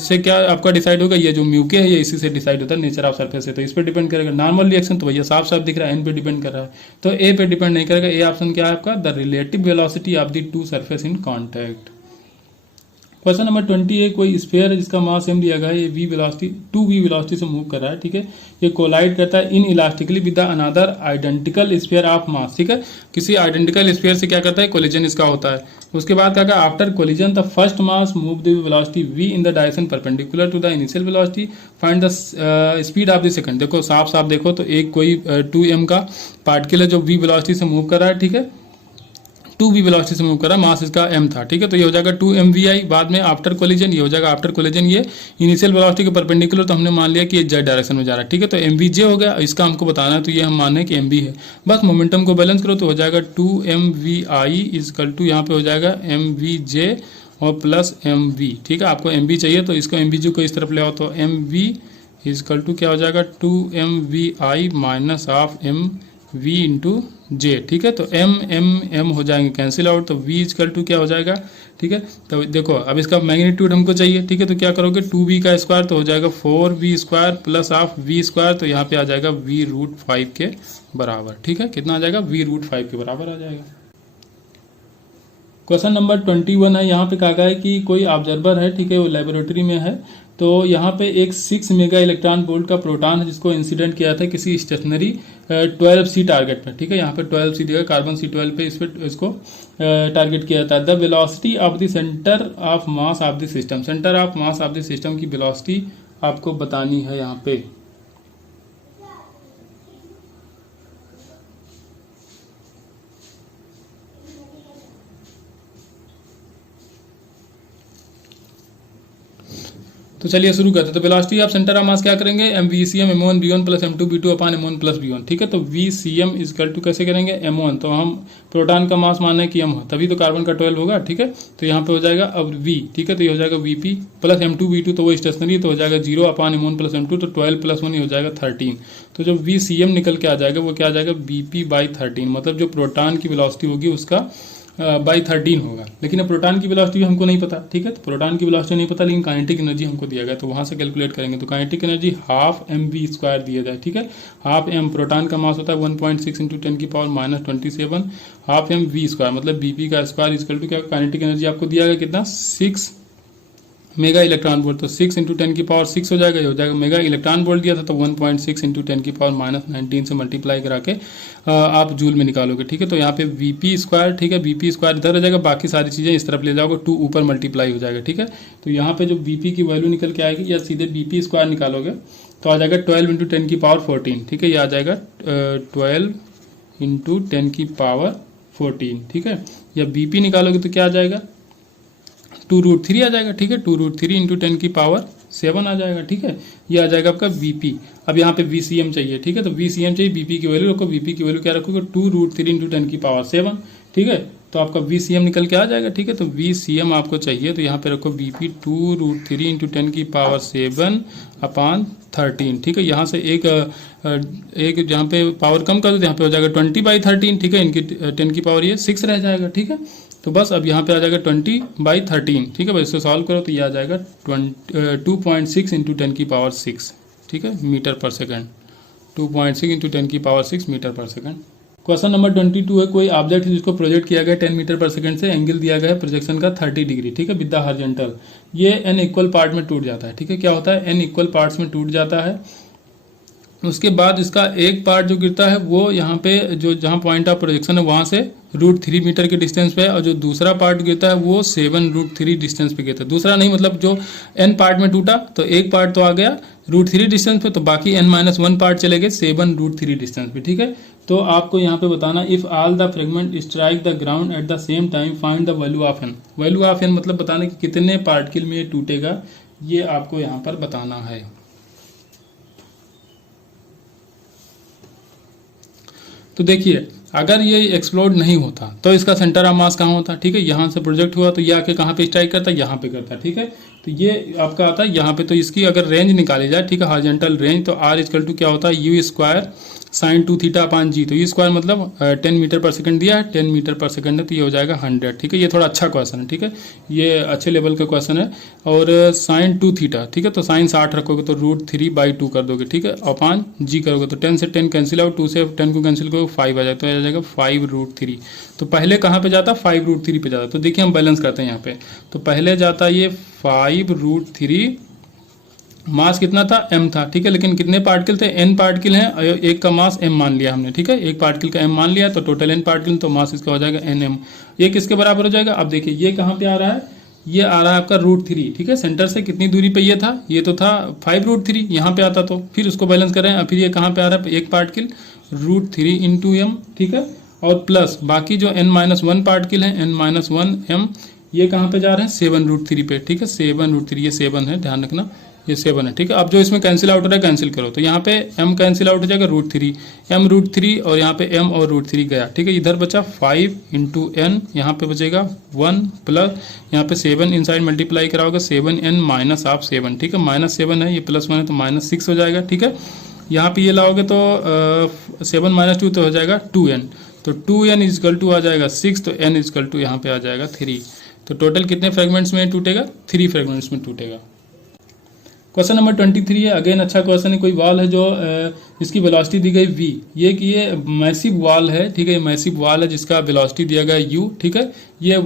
से क्या आपका डिसाइड होगा, ये जो μk है ये इसी से डिसाइड होता है, नेचर ऑफ सरफेस से। तो इस पर डिपेंड करेगा। नॉर्मल रिएक्शन तो भैया साफ साफ दिख रहा है, n पे डिपेंड कर रहा है, तो a पे डिपेंड नहीं करेगा। ए ऑप्शन क्या है आपका, the relative velocity of the two surface in contact. Question number 20 है, कोई स्फीयर है जिसका मास m दिया गया है, ये v वेलोसिटी 2v वेलोसिटी से मूव कर रहा है, ठीक है, ये कोलाइड करता है inelastically with another identical sphere of mass, ठीक है, किसी आइडेंटिकल स्फीयर से क्या करता है, कोलिजन इसका होता है। उसके बाद क्या कहा, after collision the first mass move the velocity v in the direction perpendicular to the initial velocity, find the speed of the second. देखो साफ साफ देखो तो एक कोई 2m का पार्टिकल है जो v वेलोसिटी से मूव कर रहा है, ठीक है, 2v वेलोसिटी से मूव कर रहा है, मास इसका m था, ठीक है। तो ये हो जाएगा 2mvi, बाद में आफ्टर कोलिजन ये हो जाएगा, आफ्टर कोलिजन ये इनिशियल वेलोसिटी के परपेंडिकुलर, तो हमने मान लिया कि ये z डायरेक्शन में जा रहा है, ठीक है। तो mvj हो गया, इसका हमको बताना है, तो ये हम मान रहे हैं कि mv है। बस मोमेंटम को बैलेंस करो तो हो जाएगा 2mvi इजकल टू यहाँ पे हो जाएगा mvj और प्लस mv, ठीक है। आपको mv चाहिए तो इसको mvj को इस तरफ ले आओ, तो mv इजकल टू क्या हो जाएगा 2mvi minus of v into J, ठीक है। तो m m m हो जाएंगे कैंसिल आउट, तो v इजकल टू क्या हो जाएगा, ठीक है। तो देखो अब इसका मैग्नीट्यूड हमको चाहिए, ठीक है। तो क्या करोगे 2v का स्क्वायर तो हो जाएगा 4v square plus of v square, तो यहाँ पे आ जाएगा v√5 के बराबर, ठीक है। कितना आ जाएगा, v√5 के बराबर आ जाएगा। क्वेश्चन नंबर 21 है, यहाँ पे कहा गया है कि कोई ऑब्जर्वर है, ठीक है, वो लेबोरेटरी में है। तो यहाँ पे एक 6 मेगा इलेक्ट्रॉन वोल्ट का प्रोटॉन है जिसको इंसिडेंट किया था किसी स्टेशनरी 12C टारगेट पे, ठीक है। यहाँ पे 12C दिया, कार्बन C12 पे इस पे इसको टारगेट किया था। The velocity of the centre of mass of the system, centre of mass of the system की वेलोसिटी आपको बतानी है यहाँ पे। तो चलिए शुरू करते हैं। तो velocity of centre of mass क्या करेंगे, mvcm m1 v1 plus m2 v2 अपान m1 प्लस v1, ठीक है। तो vcm इजकल टू कैसे करेंगे, m1, तो हम प्रोटॉन का मास माना है कि m, तभी तो कार्बन का 12 होगा, ठीक है। तो यहाँ पे हो जाएगा अब v, ठीक है। तो ये हो जाएगा vp प्लस m2 v2, तो वो स्टेशनरी तो हो जाएगा 0 अपान m1 प्लस m2, तो 12 प्लस 1 हो जाएगा 13। तो जो vcm निकल के आ जाएगा वो क्या आ जाएगा, bp/13, मतलब जो प्रोटॉन की वेलोसिटी होगी उसका बाई 13 होगा। लेकिन अब प्रोटॉन की वेलोसिटी हमको नहीं पता, ठीक है। तो प्रोटॉन की वेलोसिटी नहीं पता, लेकिन काइनेटिक एनर्जी हमको दिया गया, तो वहाँ से कैलकुलेट करेंगे। तो काइनेटिक एनर्जी हाफ mv² दिया जाए, ठीक है। हाफ m, प्रोटॉन का मास होता है 1.6 इंटू 10 की पावर -27, हाफ mv² मतलब bp का स्क्वायर इजकल टू क्या, काइनेटिक एनर्जी आपको दिया गया कितना, 6 मेगा इलेक्ट्रॉन वोल्ट, तो 6 इंटू 10 की पावर 6 हो जाएगा, ये हो जाएगा। मेगा इलेक्ट्रॉन वोल्ट दिया था तो 1.6 इंटू 10 की पावर -19 से मल्टीप्लाई करा के आप जूल में निकालोगे, ठीक है। तो यहाँ पे vp², ठीक है, vp² इधर हो जाएगा, बाकी सारी चीज़ें इस तरफ ले जाओगे, 2 ऊपर मल्टीप्लाई हो जाएगा, ठीक है। तो यहाँ पे जो vp की वैल्यू निकल के आएगी, या सीधे vp² निकालोगे तो आ जाएगा 12 इंटू 10 की पावर 14, ठीक है। ये आ जाएगा 12 इंटू 10 की पावर 14, ठीक है। या bp निकालोगे तो क्या आ जाएगा, 2√3 आ जाएगा, ठीक है। 2√3 इंटू 10 की पावर 7 आ जाएगा, ठीक है। ये आ जाएगा आपका vp। अब यहाँ पे vcm चाहिए, ठीक है। तो vcm चाहिए, vp की वैल्यू रखो, vp की वैल्यू क्या रखोगे, 2√3 इंटू 10 की पावर 7, ठीक है। तो आपका vcm निकल के आ जाएगा, ठीक है। तो vcm आपको चाहिए, तो यहाँ पे रखो vp 2√3 इंटू 10 की पावर 7 अपान 13, ठीक है। यहाँ से एक जहाँ पे पावर कम कर दो, यहाँ पे हो जाएगा 20/13, ठीक है। इनकी 10 की पावर ये 6 रह जाएगा, ठीक है। तो बस अब यहाँ पे आ जाएगा 20/13, ठीक है। बस इसको सॉल्व करो तो ये आ जाएगा 2.6 इंटू 10 की पावर 6, ठीक है, मीटर पर सेकंड। 2.6 इंटू 10 की power 6 metre per second. Question number 22 है, कोई ऑब्जेक्ट है जिसको प्रोजेक्ट किया गया 10 मीटर पर सेकंड से, एंगल दिया गया है प्रोजेक्शन का 30 डिग्री, ठीक है, विद द हॉरिजॉन्टल। ये n इक्वल पार्ट में टूट जाता है, ठीक है। क्या होता है, n इक्वल पार्ट्स में टूट जाता है। उसके बाद इसका एक पार्ट जो गिरता है वो यहाँ पे जो जहाँ पॉइंट ऑफ प्रोजेक्शन है वहाँ से √3 मीटर के डिस्टेंस पे है, और जो दूसरा पार्ट गिरता है वो 7√3 डिस्टेंस पे गिरता है। दूसरा नहीं, मतलब जो n पार्ट में टूटा तो एक पार्ट तो आ गया √3 डिस्टेंस पे, तो बाकी n-1 पार्ट चले गए 7√3 डिस्टेंस पे, ठीक है। तो आपको यहाँ पे बताना, if all the fragment strike the ground at the same time find the value of n। Value of n मतलब बताना कि कितने पार्टिकल में ये टूटेगा, ये आपको यहाँ पर बताना है। तो देखिए, अगर ये एक्सप्लोड नहीं होता तो इसका सेंटर ऑफ मास कहाँ होता, ठीक है। यहाँ से प्रोजेक्ट हुआ तो ये आके कहाँ पे स्ट्राइक करता है, यहाँ पे करता है, ठीक है। तो ये आपका आता है यहाँ पे। तो इसकी अगर रेंज निकाली जाए, ठीक है, हॉरिजॉन्टल रेंज, तो r इक्वल टू क्या होता है, u² sin 2 theta upon g। तो u स्क्वायर मतलब 10 मीटर पर सेकंड दिया है, 10 मीटर पर सेकंड है, तो ये हो जाएगा 100, ठीक है। ये थोड़ा अच्छा क्वेश्चन है, ठीक है, ये अच्छे लेवल का क्वेश्चन है। और sin 2 थीटा, ठीक है, तो sin 60 रखोगे तो √3/2 कर दोगे, ठीक है, अपान g करोगे तो 10 से 10 कैंसिल आउट, 2 से 10 को कैंसिल करोगे 5 आ जाएगा, तो आ जाएगा 5√3। तो पहले कहाँ पे जाता, 5√3 पे जाता। तो देखिए हम बैलेंस करते हैं यहाँ पे। तो पहले जाता ये 5√3, मास कितना था, m था, ठीक है। लेकिन कितने पार्टिकल थे, n पार्टिकल हैं, एक का मास m मान लिया हमने, ठीक है। एक पार्टिकल का m मान लिया तो टोटल n पार्टिकल, तो मास इसका हो जाएगा nm। ये किसके बराबर हो जाएगा, अब देखिए ये कहाँ पे आ रहा है, ये आ रहा है आपका √3, ठीक है। सेंटर से कितनी दूरी पे ये था, ये तो था 5√3, यहाँ पे आता तो फिर उसको बैलेंस कर रहे हैं। फिर ये कहाँ पे आ रहा है, एक पार्टिकल √3 इंटू m, ठीक है, और प्लस बाकी जो n-1 पार्टिकल है n-1 m, ये कहाँ पे जा रहे हैं 7√3 पे, ठीक है। 7√3, ये 7 है, ध्यान रखना, ये 7 है, ठीक है। अब जो इसमें कैंसिल आउट हो रहा है कैंसिल करो, तो यहाँ पे m कैंसिल आउट हो जाएगा √3, m√3 और यहाँ पे m और √3 गया, ठीक है। इधर बचा 5 इंटू n, यहाँ पे बचेगा 1 प्लस यहाँ पे 7 इनसाइड मल्टीप्लाई कराओगे 7n माइनस ऑफ 7, ठीक है। -7 है, ये +1 है तो -6 हो जाएगा, ठीक है। यहाँ पे ये लाओगे तो 7 - 2 तो हो जाएगा 2n, तो 2n इजकल टू आ जाएगा 6, तो n इजकल टू यहाँ पे आ जाएगा 3। तो टोटल कितने फ्रेगमेंट्स में टूटेगा? 3 फ्रेगमेंट्स में टूटेगा। क्वेश्चन नंबर 23 है, अगेन अच्छा क्वेश्चन है। कोई वॉल है जो इसकी वेलोसिटी दी गई v, ये कि ये मैसिव वॉल है, ठीक है, ये मैसिव वॉल है जिसका वेलोसिटी दिया गया u, ठीक है, ये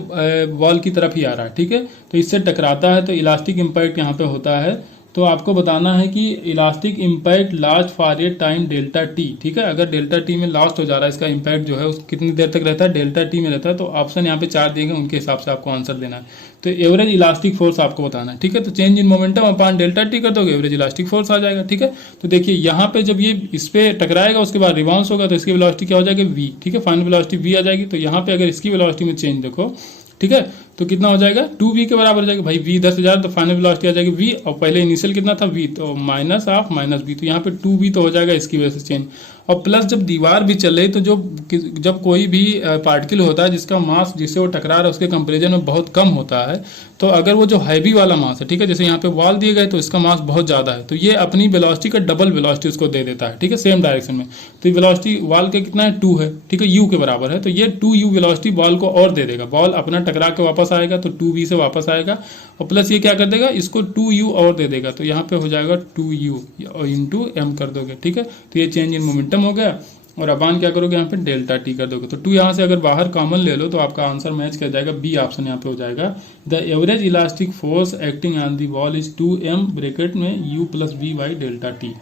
वॉल की तरफ ही आ रहा है, ठीक है, तो इससे टकराता है तो इलास्टिक इम्पैक्ट यहाँ पे होता है। तो आपको बताना है कि elastic impact last for a time delta T, ठीक है, अगर डेल्टा टी में लास्ट हो जा रहा है इसका इम्पैक्ट जो है उस कितनी देर तक रहता है? डेल्टा टी में रहता है। तो ऑप्शन यहाँ पे 4 दिए गए, उनके हिसाब से आपको आंसर देना है। तो एवरेज इलास्टिक फोर्स आपको बताना है, ठीक है, तो change in momentum upon delta T कर दोगे, एवरेज इलास्टिक फोर्स आ जाएगा, ठीक है। तो देखिए यहाँ पे जब ये इस पे टकराएगा उसके बाद रिबाउंस होगा तो इसकी वेलोसिटी क्या हो जाएगी? v, ठीक है, फाइनल वेलोसिटी v आ जाएगी। तो यहाँ पे अगर इसकी वेलोसिटी में चेंज देखो, ठीक है, तो कितना हो जाएगा? 2v के बराबर हो जाएगा भाई, v 10,000 तो फाइनल वेलोसिटी आ जाएगी v, और पहले इनिशियल कितना था? v, तो माइनस ऑफ माइनस v, तो यहाँ पे 2v तो हो जाएगा इसकी वजह से चेंज। और प्लस जब दीवार भी चल रही तो जब कोई भी पार्टिकल होता है जिसका मास जिससे वो टकरा रहा है उसके कंपेरिजन में बहुत कम होता है, तो अगर वो जो हैवी वाला मास है, ठीक है, जैसे यहाँ पे वॉल दिए गए तो इसका मास बहुत ज़्यादा है, तो ये अपनी वेलोसिटी का डबल वेलोसिटी उसको दे देता है, ठीक है, सेम डायरेक्शन में। तो वेलोसिटी वॉल का कितना है? 2 है, ठीक है, u के बराबर है, तो ये 2u वेलोसिटी बॉल को और दे देगा। बॉल अपना टकरा के वापस आएगा तो 2v से वापस आएगा, और प्लस ये क्या कर देगा? इसको 2u और दे देगा, तो यहाँ पे हो जाएगा 2u इंटू m कर दोगे, ठीक है, तो ये चेंज इन मोमेंटम हो गया। और अबान क्या करोगे? यहाँ पे डेल्टा टी कर दोगे, तो 2 यहाँ से अगर बाहर कॉमन ले लो तो आपका आंसर मैच कर जाएगा, बी ऑप्शन यहाँ पे हो जाएगा। The average elastic force acting on the wall is 2m bracket में u + v by delta T.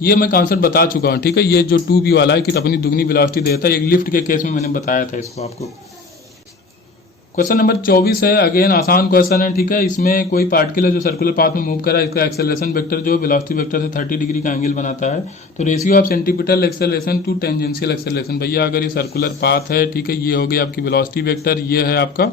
ये मैं कॉन्सेप्ट बता चुका हूँ, ठीक है, ये जो 2v वाला है कि अपनी दुगनी वेलोसिटी देता है, एक लिफ्ट के केस में मैंने बताया था इसको आपको। क्वेश्चन नंबर 24 है, अगेन आसान क्वेश्चन है, ठीक है, इसमें कोई पार्टिकल है जो सर्कुलर पाथ में मूव कर रहा है, इसका एक्सेलरेशन वेक्टर जो वेलोसिटी वेक्टर से 30 डिग्री का एंगल बनाता है। तो ratio of centripetal acceleration to tangential acceleration, भैया अगर ये सर्कुलर पाथ है, ठीक है, ये हो गई आपकी वेलोसिटी वेक्टर, ये है आपका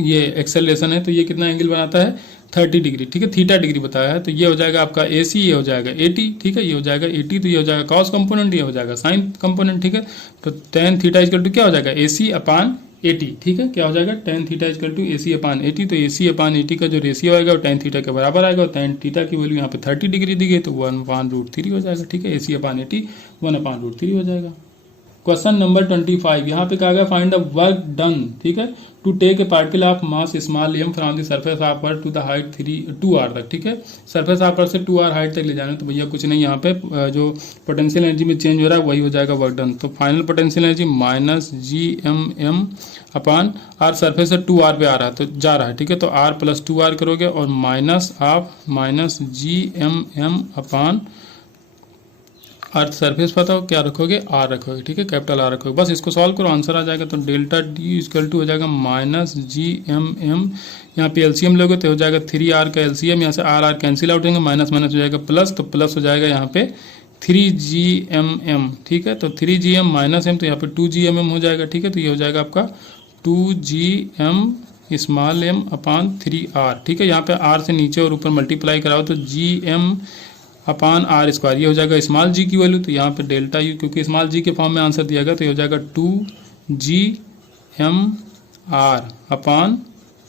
ये एक्सेलरेशन है, तो ये कितना एंगल बनाता है? 30 डिग्री, ठीक है, थीटा डिग्री बताया है, तो ये हो जाएगा आपका AC, ये हो जाएगा 80, ठीक है, ये हो जाएगा 80, तो ये हो जाएगा कॉस कंपोनेंट, ये हो जाएगा साइन कंपोनेंट, ठीक है, तो tan थीटा इक्वल टू क्या हो जाएगा? AC अपान 80, ठीक है, क्या हो जाएगा? tan theta equal to AC upon 80, तो AC अपान 80 का जो रेशियो आएगा वो tan थीटा के बराबर आएगा, और tan थीटा की वैल्यू यहाँ पे 30 डिग्री दी गई तो 1/√3 हो जाएगा, ठीक है, AC अपान 80 1/√3 हो जाएगा। क्वेश्चन नंबर 25, यहाँ पे कहा गया फाइंड द वर्क डन, ठीक है, to take a particle of mass small m from the surface of earth to the height 2r तक, ठीक है, सरफेस ऑफ अर्थ से 2r हाइट तक ले जाना है। तो भैया कुछ नहीं, यहाँ पे जो पोटेंशियल एनर्जी में चेंज हो रहा है वही हो जाएगा वर्क डन। तो फाइनल पोटेंशियल एनर्जी -gmm अपान r, सरफेस से 2r पे आ रहा है तो जा रहा है, ठीक है, तो r + 2r करोगे और minus of -gmm upon earth surface पता हो क्या रखोगे? r रखोगे, ठीक है, कैपिटल R रखोगे, बस इसको सॉल्व करो आंसर आ जाएगा। तो डेल्टा टी इक्वल टू हो जाएगा -gmm, यहाँ पे एलसीएम लोगे तो हो जाएगा 3r का एलसीएम, यहाँ से r कैंसिल आउट होंगे, माइनस माइनस हो जाएगा प्लस, तो प्लस हो जाएगा यहाँ पे 3gmm, ठीक है, तो 3gm माइनस m, तो यहाँ पे 2gmm हो जाएगा, ठीक है, तो ये हो जाएगा आपका 2gm स्मॉल m अपान 3r, ठीक है, यहाँ पे r से नीचे और ऊपर मल्टीप्लाई कराओ तो gm अपान r स्क्वायर, ये हो जाएगा स्मॉल g की वैल्यू, तो यहाँ पे डेल्टा u, क्योंकि स्मॉल g के फॉर्म में आंसर दिया गया तो ये हो जाएगा 2gmr अपान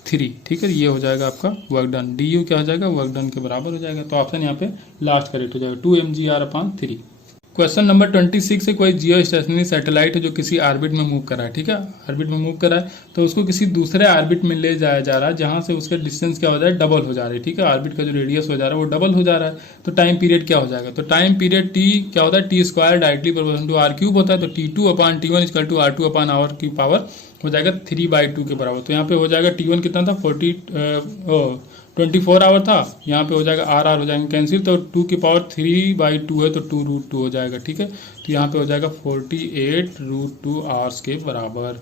3, ठीक है, ये हो जाएगा आपका वर्क डन। du क्या हो जाएगा? वर्क डन के बराबर हो जाएगा, तो ऑप्शन यहाँ पे लास्ट करेक्ट हो जाएगा 2mgr अपान 3। क्वेश्चन नंबर 26 से कोई जियो स्टेशनरी सैटेलाइट है जो किसी ऑर्बिट में मूव कर रहा है, ठीक है, ऑर्बिट में मूव कर रहा है तो उसको किसी दूसरे ऑर्बिट में ले जाया जा रहा है जहां से उसका डिस्टेंस क्या हो जाए? डबल हो जा रहा है, ठीक है, ऑर्बिट का जो रेडियस हो जा रहा है वो डबल हो जा रहा है। तो टाइम पीरियड क्या हो जाएगा? तो टाइम पीरियड टी क्या होता है? t² directly proportional to r³ होता है, तो t2 upon t1 equal to r2 upon आवर की पावर हो जाएगा 3/2 के बराबर। तो यहाँ पे हो जाएगा t1 कितना था? 24 आवर था, यहाँ पे हो जाएगा r हो जाएंगे कैंसिल, तो 2 की पावर 3/2 है तो 2√2 हो जाएगा, ठीक है, तो यहाँ पे हो जाएगा 48√2 आवर्स के बराबर।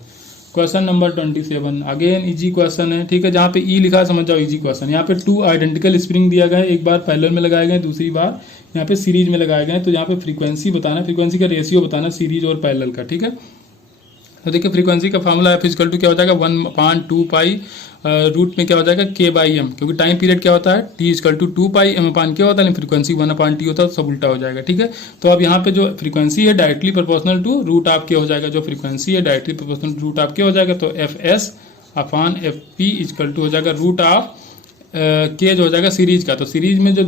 Question number 27 again easy question है, ठीक है, जहाँ पे ई लिखा है समझ जाओ इजी क्वेश्चन। यहाँ पे 2 आइडेंटिकल स्प्रिंग दिया गया है, एक बार पैरेलल में लगाए गए, दूसरी बार यहाँ पे सीरीज में लगाए गए, तो यहाँ पे फ्रीक्वेंसी बताना, फ्रीक्वेंसी का रेशियो बताना सीरीज और पैरेलल का, ठीक है। तो देखिए फ्रीक्वेंसी का फॉर्मूला f इक्वल टू क्या हो जाएगा? 1/2 पाई रूट में क्या हो जाएगा? k/m, क्योंकि टाइम पीरियड क्या होता है? t equal to 2 pi m upon क्या होता है, लेकिन फ्रीक्वेंसी 1/t होता है, तो सब उल्टा हो जाएगा, ठीक है। तो अब यहाँ पे जो फ्रीक्वेंसी है directly proportional to root of K हो जाएगा, जो फ्रीक्वेंसी है directly proportional to root of K हो जाएगा, तो fs upon fp equal to हो जाएगा रूट ऑफ के जो हो जाएगा सीरीज का, तो सीरीज में जो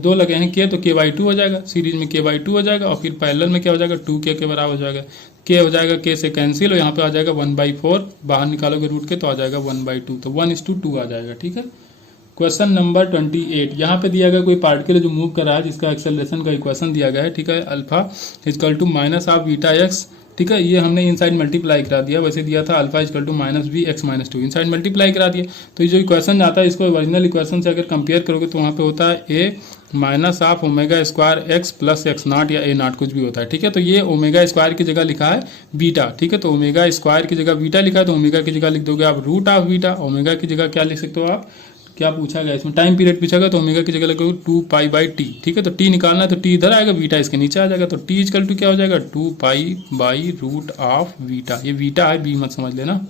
दो लगे हैं के, तो k/2 हो जाएगा, सीरीज में k/2 हो जाएगा, और फिर पैरेलल में क्या हो जाएगा 2k के बराबर हो जाएगा, k हो जाएगा k से कैंसिल, और यहाँ पे आ जाएगा 1/4, बाहर निकालोगे रूट के तो आ जाएगा 1/2, तो 1:2 आ जाएगा। ठीक है। क्वेश्चन नंबर 28, यहाँ पे दिया गया कोई पार्टिकल जो मूव कर रहा है जिसका एक्सेलरेशन का इक्वेशन दिया गया है। ठीक है। Alpha equal to minus of beta x. ठीक है, ये हमने इनसाइड मल्टीप्लाई करा दिया, वैसे दिया था alpha equal to minus b x minus 2, inside multiply करा दिया। तो ये जो इक्वेशन आता है इसको ओरिजिनल इक्वेशन से अगर कंपेयर करोगे तो वहाँ पे होता है A minus of omega square X plus X nought या ए नॉट कुछ भी होता है। ठीक है। तो ये ओमेगा स्क्वायर की जगह लिखा है बीटा। ठीक है। तो ओमेगा स्क्वायर की जगह बीटा लिखा है, तो ओमेगा की जगह लिख दोगे आप रूट ऑफ बीटा। ओमेगा की जगह क्या लिख सकते हो आप, क्या पूछा गया इसमें, टाइम पीरियड पूछा गया, तो ओमेगा की जगह लगेगा 2π/t। ठीक है। तो t निकालना है तो t इधर आएगा, बीटा इसके नीचे आ जाएगा, तो t इक्वल टू क्या हो जाएगा 2π/रूट ऑफ बीटा। ये बीटा है, बी मत समझ लेना।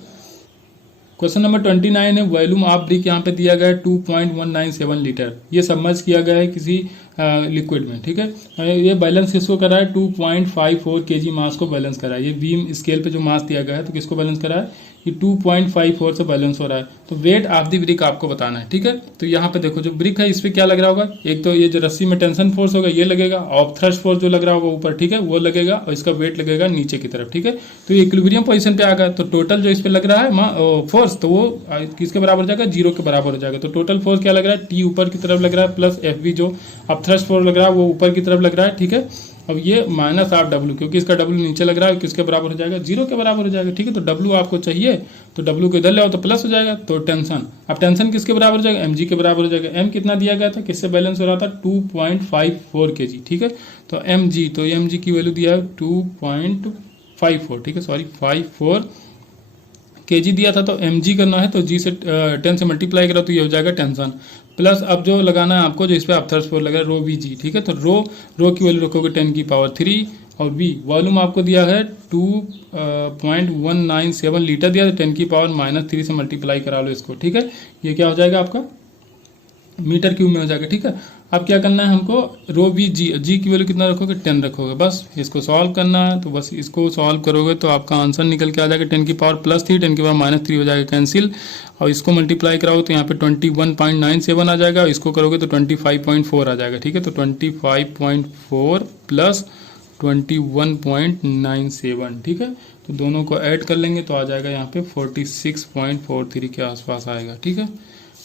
क्वेश्चन नंबर 29 है, वॉल्यूम ऑफ ब्रिक यहाँ पे दिया गया है 2.197 लीटर। ये सबमर्ज किया गया है किसी लिक्विड में। ठीक है। ये बैलेंस किसको करा है, 2.54 kg मास को बैलेंस करा है। ये बीम स्केल पे जो मास दिया गया है तो किसको बैलेंस करा है, ये 2.54 से बैलेंस हो रहा है। तो वेट ऑफ द ब्रिक आपको बताना है। ठीक है। तो यहाँ पे देखो जो ब्रिक है इस पर क्या लग रहा होगा, एक तो ये जो रस्सी में टेंशन फोर्स होगा ये लगेगा, और थ्रस्ट फोर्स जो लग रहा होगा ऊपर, ठीक है, वो लगेगा, और इसका वेट लगेगा नीचे की तरफ। ठीक है। तो ये इक्विलिब्रियम पोजीशन पे आ गया, तो टोटल जो इस पे लग रहा है फोर्स, तो वो किसके बराबर हो जाएगा, 0 के बराबर हो जाएगा। तो टोटल फोर्स क्या लग रहा है, टी ऊपर की तरफ लग रहा है, प्लस एफ बी जो अब थ्रस्ट फोर्स लग रहा है वो ऊपर की तरफ लग रहा है। ठीक है। अब ये माइनस ऑफ डब्ल्यू, क्योंकि इसका डब्ल्यू नीचे लग रहा है, किसके बराबर हो जाएगा, 0 के बराबर हो जाएगा। ठीक है। तो डब्ल्यू आपको चाहिए तो डब्ल्यू को इधर ले आओ तो प्लस हो जाएगा। तो टेंशन, अब टेंशन किसके बराबर हो जाएगा, एम जी के बराबर हो जाएगा। एम कितना दिया गया था, किससे बैलेंस हो रहा था, 2.54 kg। ठीक है। तो एम जी, तो एम जी की वैल्यू दिया है 2.54, ठीक है, सॉरी 54 kg दिया था। तो एम जी करना है तो जी से 10 से मल्टीप्लाई करो तो ये हो जाएगा टेंशन, प्लस अब जो लगाना है आपको जो इस पर आप थर्स्ट फोर लगा रो वी जी। ठीक है। तो रो की वैल्यू रखोगे 10⁻3, और वी वॉल्यूम आपको दिया है 2.197 लीटर दिया, तो 10⁻³ से मल्टीप्लाई करा लो इसको। ठीक है। ये क्या हो जाएगा आपका मीटर क्यूब में हो जाएगा। ठीक है। अब क्या करना है हमको, रो वी जी, जी की वैल्यू कितना रखोगे 10 रखोगे, बस इसको सॉल्व करना है। तो बस इसको सॉल्व करोगे तो आपका आंसर निकल के आ जाएगा 10⁻+3, 10⁻³ हो जाएगा कैंसिल, और इसको मल्टीप्लाई कराओ तो यहाँ पे 21.97 आ जाएगा, और इसको करोगे तो 25.4 आ जाएगा। ठीक है। तो 25.4 प्लस 21.97। ठीक है। तो दोनों को ऐड कर लेंगे तो आ जाएगा यहाँ पे 46.43 के आसपास आएगा। ठीक है।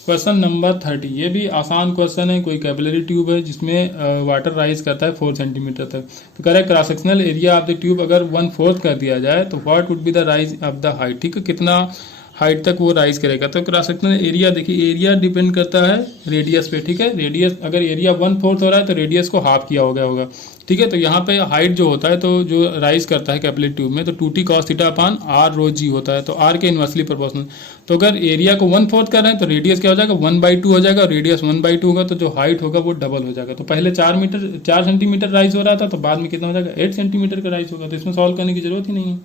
क्वेश्चन नंबर 30, ये भी आसान क्वेश्चन है। कोई कैपिलरी ट्यूब है जिसमें वाटर राइज करता है 4 सेंटीमीटर तक। तो कह रहा है cross sectional area of the tube अगर 1/4 कर दिया जाए तो what would be the rise of the height. ठीक है। कितना हाइट तक वो राइज करेगा। तो क्रॉस सेक्शनल एरिया देखिए, एरिया डिपेंड करता है रेडियस पे। ठीक है। रेडियस अगर एरिया 1/4 हो रहा है तो रेडियस को हाफ किया हो गया होगा। ठीक है। तो यहाँ पे हाइट जो होता है तो जो राइज करता है कैपिलरी ट्यूब में तो 2t cos theta upon r रो जी होता है, तो r के इन्वर्सली प्रोपोर्शनल। तो अगर एरिया को 1/4 कर रहे हैं तो रेडियस क्या हो जाएगा 1/2 हो जाएगा, और रेडियस 1/2 होगा तो जो हाइट होगा वो डबल हो जाएगा। तो पहले 4 सेंटीमीटर राइज हो रहा था तो बाद में कितना हो जाएगा 8 सेंटीमीटर का राइज होगा। तो इसमें सॉल्व करने की जरूरत ही नहीं है।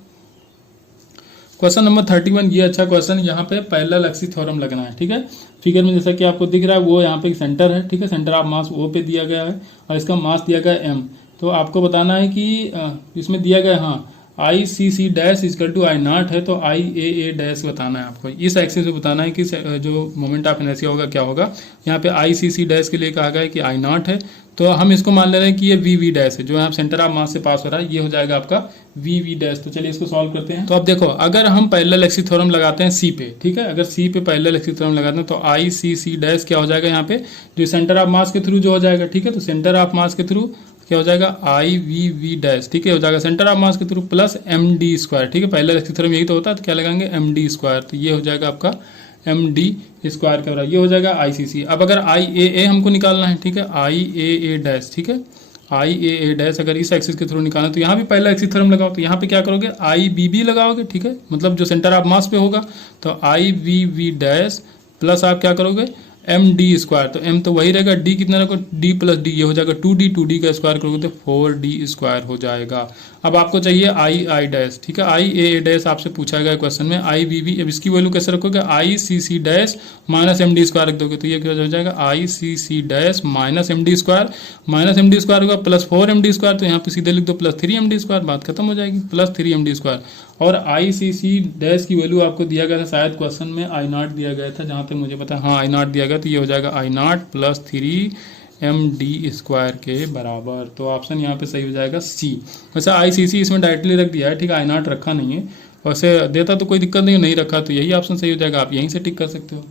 क्वेश्चन नंबर 31, ये अच्छा क्वेश्चन, यहाँ पे पैरेलल एक्सिस थ्योरम लगना है। ठीक है। फिगर में जैसा कि आपको दिख रहा है वो यहाँ पे एक सेंटर है। ठीक है। सेंटर ऑफ मास ओ पे दिया गया है और इसका मास दिया गया है m। तो आपको बताना है कि इसमें दिया गया हाँ ICC dash equal to I0 है, तो IAA डैश बताना है आपको। इस एक्सिस पे बताना है कि जो मोमेंट ऑफ इनर्शिया होगा क्या होगा। यहाँ पे ICC डैश के लिए कहा गया है कि I0 है, तो हम इसको मान ले रहे हैं कि ये VV डैश है जो यहाँ सेंटर ऑफ मास से पास हो रहा है, ये हो जाएगा आपका VV डैश। तो चलिए इसको सॉल्व करते हैं। तो अब देखो अगर हम पैरेलल एक्सिस थ्योरम लगाते हैं C पे, ठीक है, अगर C पे पैरेलल एक्सिस थ्योरम लगाते हैं तो ICC डैश क्या हो जाएगा यहाँ पे जो सेंटर ऑफ मास के थ्रू जो हो जाएगा। ठीक है। तो सेंटर ऑफ मास के थ्रू क्या हो जाएगा IVV डैश। ठीक है। हो जाएगा सेंटर ऑफ मास के थ्रू प्लस MD स्क्वायर। ठीक है। पैरेलल एक्सिस थ्योरम यही तो होता है, तो क्या लगाएंगे MD स्क्वायर, तो ये हो जाएगा आपका MD स्क्वायर का, ये हो जाएगा ICC। अब अगर IAA हमको निकालना है, ठीक है, IAA डैश। ठीक है। IAA डैश अगर इस एक्सिस के थ्रू निकालना तो यहाँ भी पहला एक्सिस थ्योरम लगाओ, तो यहाँ पे क्या करोगे IBB लगाओगे। ठीक है। मतलब जो सेंटर ऑफ मास पे होगा, तो IVV डैश प्लस आप क्या करोगे MD स्क्वायर, तो M तो वही रहेगा, D कितना रखो D प्लस D, ये हो जाएगा 2D, 2D का स्क्वायर करोगे तो 4D स्क्वायर हो जाएगा। अब आपको चाहिए आई आई डैश, ठीक है, आई ए डैश आपसे पूछा गया क्वेश्चन में, आई बी बी। अब इसकी वैल्यू कैसे रखोगे, I C C dash minus M D square रख दोगे, तो ये क्या हो जाएगा, I C C dash minus M D square, minus M D square होगा प्लस 4 MD स्क्वायर, तो यहाँ पे सीधे लिख दो प्लस 3 MD स्क्वायर, बात खत्म हो जाएगी, प्लस 3 MD स्क्वायर। और आई सी सी डैश की वैल्यू आपको दिया गया था शायद क्वेश्चन में, आई नॉट दिया गया था जहाँ तक मुझे पता है, हाँ आई नॉट दिया गया, तो ये हो जाएगा आई नॉट प्लस 3 MD स्क्वायर के बराबर। तो ऑप्शन यहाँ पे सही हो जाएगा सी। वैसे आई सी सी इसमें डायरेक्टली रख दिया है, ठीक है, आई नॉट रखा नहीं है, वैसे देता तो कोई दिक्कत नहीं, नहीं रखा तो यही ऑप्शन सही हो जाएगा, आप यहीं से टिक कर सकते हो।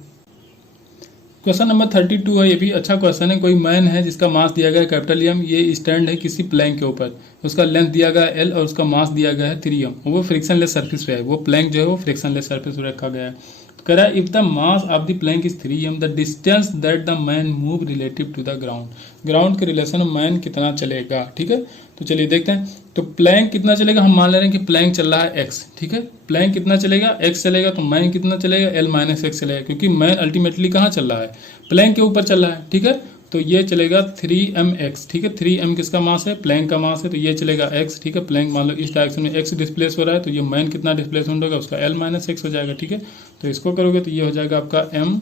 क्वेश्चन नंबर 32 है, ये भी अच्छा क्वेश्चन है। कोई मैन है जिसका मास दिया गया है कैपिटल एम, ये स्टैंड है किसी प्लैंक के ऊपर, उसका लेंथ दिया गया है एल और उसका मास दिया गया है 3m, वो फ्रिक्शनलेस सरफेस पे है, वो प्लैंक जो है वो फ्रिक्शनलेस सरफेस पे रखा गया है। कह रहा है if the mass of the plank is 3m, the distance that the man move relative to the ground, ground के रिलेशन में मैन कितना चलेगा, ठीक है। तो चलिए देखते हैं, तो प्लैंक कितना चलेगा, हम मान ले रहे हैं कि प्लैंक चल रहा है x, ठीक है, प्लैंक कितना चलेगा, x चलेगा, तो मैन कितना चलेगा, l माइनस एक्स चलेगा, क्योंकि मैन अल्टीमेटली कहाँ चल रहा है, प्लैंक के ऊपर चल रहा है, ठीक है। तो ये चलेगा 3mx, ठीक है, 3m किसका मास है, प्लैंक का मास है, तो ये चलेगा x, ठीक है, प्लैंक मान लो इस डायरेक्शन में x डिस्प्लेस हो रहा है, तो ये मैन कितना डिस्प्लेसमेंट होगा, उसका l माइनस एक्स हो जाएगा, ठीक है। तो इसको करोगे तो ये हो जाएगा आपका m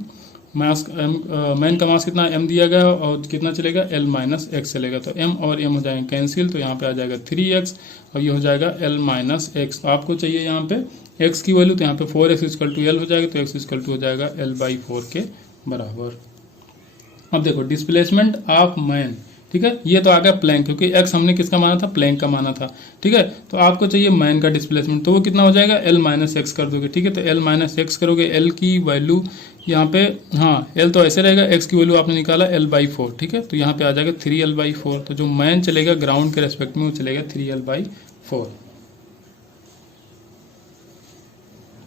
मास, मैन का मास कितना m दिया गया और कितना चलेगा, l माइनस एक्स चलेगा, तो m और m हो जाएंगे कैंसिल, तो यहाँ पे आ जाएगा 3x और ये हो जाएगा l माइनस एक्स। तो आपको चाहिए यहाँ पे x की वैल्यू, तो यहाँ पे 4x इक्वल टू l हो जाएगा, तो x इक्वल टू हो जाएगा l/4 के बराबर। अब देखो डिस्प्लेसमेंट ऑफ मैन, ठीक है, ये तो आ गया प्लैंक, क्योंकि x हमने किसका माना था, प्लैंक का माना था, ठीक है। तो आपको चाहिए मैन का डिस्प्लेसमेंट, तो वो कितना हो जाएगा, l माइनस एक्स कर दोगे, ठीक है। तो l माइनस एक्स करोगे, l की वैल्यू यहाँ पे, हाँ l तो ऐसे रहेगा, x की वैल्यू आपने निकाला l/4, ठीक है, तो यहाँ पे आ जाएगा 3l/4। तो जो मैन चलेगा ग्राउंड के रेस्पेक्ट में वो चलेगा 3l/4।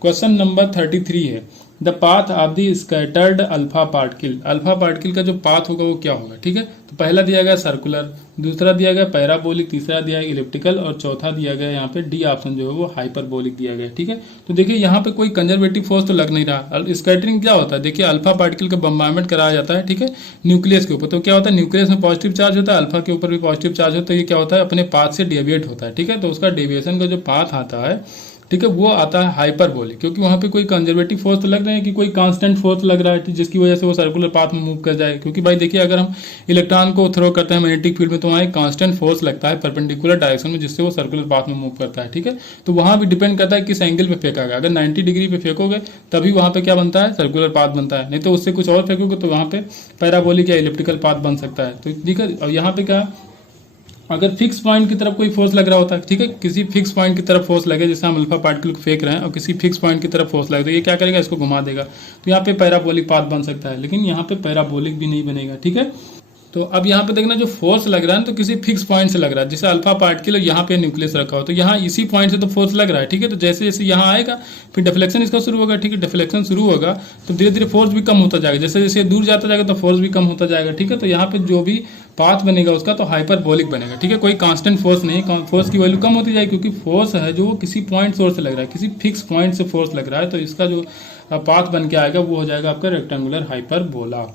क्वेश्चन नंबर 33 है, the path of the scattered alpha particle, alpha particle का जो पाथ होगा वो क्या होगा, ठीक है। तो पहला दिया गया सर्कुलर, दूसरा दिया गया पैराबोलिक, तीसरा दिया गया इलिप्टिकल और चौथा दिया गया यहाँ पे डी ऑप्शन जो है वो हाइपरबोलिक दिया गया, ठीक है। तो देखिए यहाँ पे कोई कंजर्वेटिव फोर्स तो लग नहीं रहा। स्कैटरिंग क्या होता है, देखिए अल्फा पार्टिकल का बम्बार्मेंट कराया जाता है, ठीक है, न्यूक्लियस के ऊपर, तो क्या होता है न्यूक्लियस में पॉजिटिव चार्ज होता है, अल्फा के ऊपर भी पॉजिटिव चार्ज होता है, ये क्या होता है अपने पाथ से डेविएट होता है, ठीक है। तो उसका डेविएशन का जो पाथ आता है, ठीक है, वो आता है हाइपरबोलिक, क्योंकि वहाँ पे कोई कंजर्वेटिव फोर्स तो लग रहे हैं कि कोई कांस्टेंट फोर्स लग रहा है जिसकी वजह से वो सर्कुलर पाथ में मूव कर जाए। क्योंकि भाई देखिए अगर हम इलेक्ट्रॉन को थ्रो करते हैं मैग्नेटिक फील्ड में तो वहाँ एक कांस्टेंट फोर्स लगता है परपेंडिकुलर डायरेक्शन में, जिससे वो सर्कुलर पाथ में मूव करता है, ठीक है। तो वहाँ भी डिपेंड करता है किस एंगल पे फेंका गया, अगर 90 डिग्री पे फेंकोगे तभी वहाँ पे क्या बनता है, सर्कुलर पाथ बनता है, नहीं तो उससे कुछ और फेंकोगे तो वहाँ पे पैराबोलिक या इलिप्टिकल पाथ बन सकता है। तो ठीक है, और यहाँ पे क्या, अगर फिक्स पॉइंट की तरफ कोई फोर्स लग रहा होता है, ठीक है, किसी फिक्स पॉइंट की तरफ फोर्स लगे, जैसे हम अल्फा पार्टिकल को फेंक रहे हैं और किसी फिक्स पॉइंट की तरफ फोर्स लगे, तो ये क्या करेगा, इसको घुमा देगा, तो यहाँ पे पैराबोलिक पाथ बन सकता है, लेकिन यहाँ पे पैराबोलिक भी नहीं बनेगा, ठीक है। तो अब यहाँ पे देखना जो फोर्स लग रहा है तो किसी फिक्स पॉइंट से लग रहा है, जैसे अल्फा पार्टिकल यहाँ पे न्यूक्लियस रखा हो तो यहाँ इसी पॉइंट से तो फोर्स लग रहा है, ठीक है। तो जैसे जैसे यहाँ आएगा फिर डिफ्लेक्शन इसका शुरू होगा, ठीक है, डिफ्लेक्शन शुरू होगा तो धीरे धीरे फोर्स भी कम होता जाएगा, जैसे जैसे दूर जाता जाएगा तो फोर्स भी कम होता जाएगा, ठीक है। तो यहाँ पे जो भी पाथ बनेगा उसका तो हाइपरबोलिक बनेगा, ठीक है, कोई कांस्टेंट फोर्स नहीं, फोर्स की वैल्यू कम होती जाएगी, क्योंकि फोर्स है जो किसी पॉइंट सोर्स से लग रहा है, किसी फिक्स पॉइंट से फोर्स लग रहा है, तो इसका जो पाथ बन के आएगा वो हो जाएगा आपका रेक्टेंगुलर हाइपरबोला।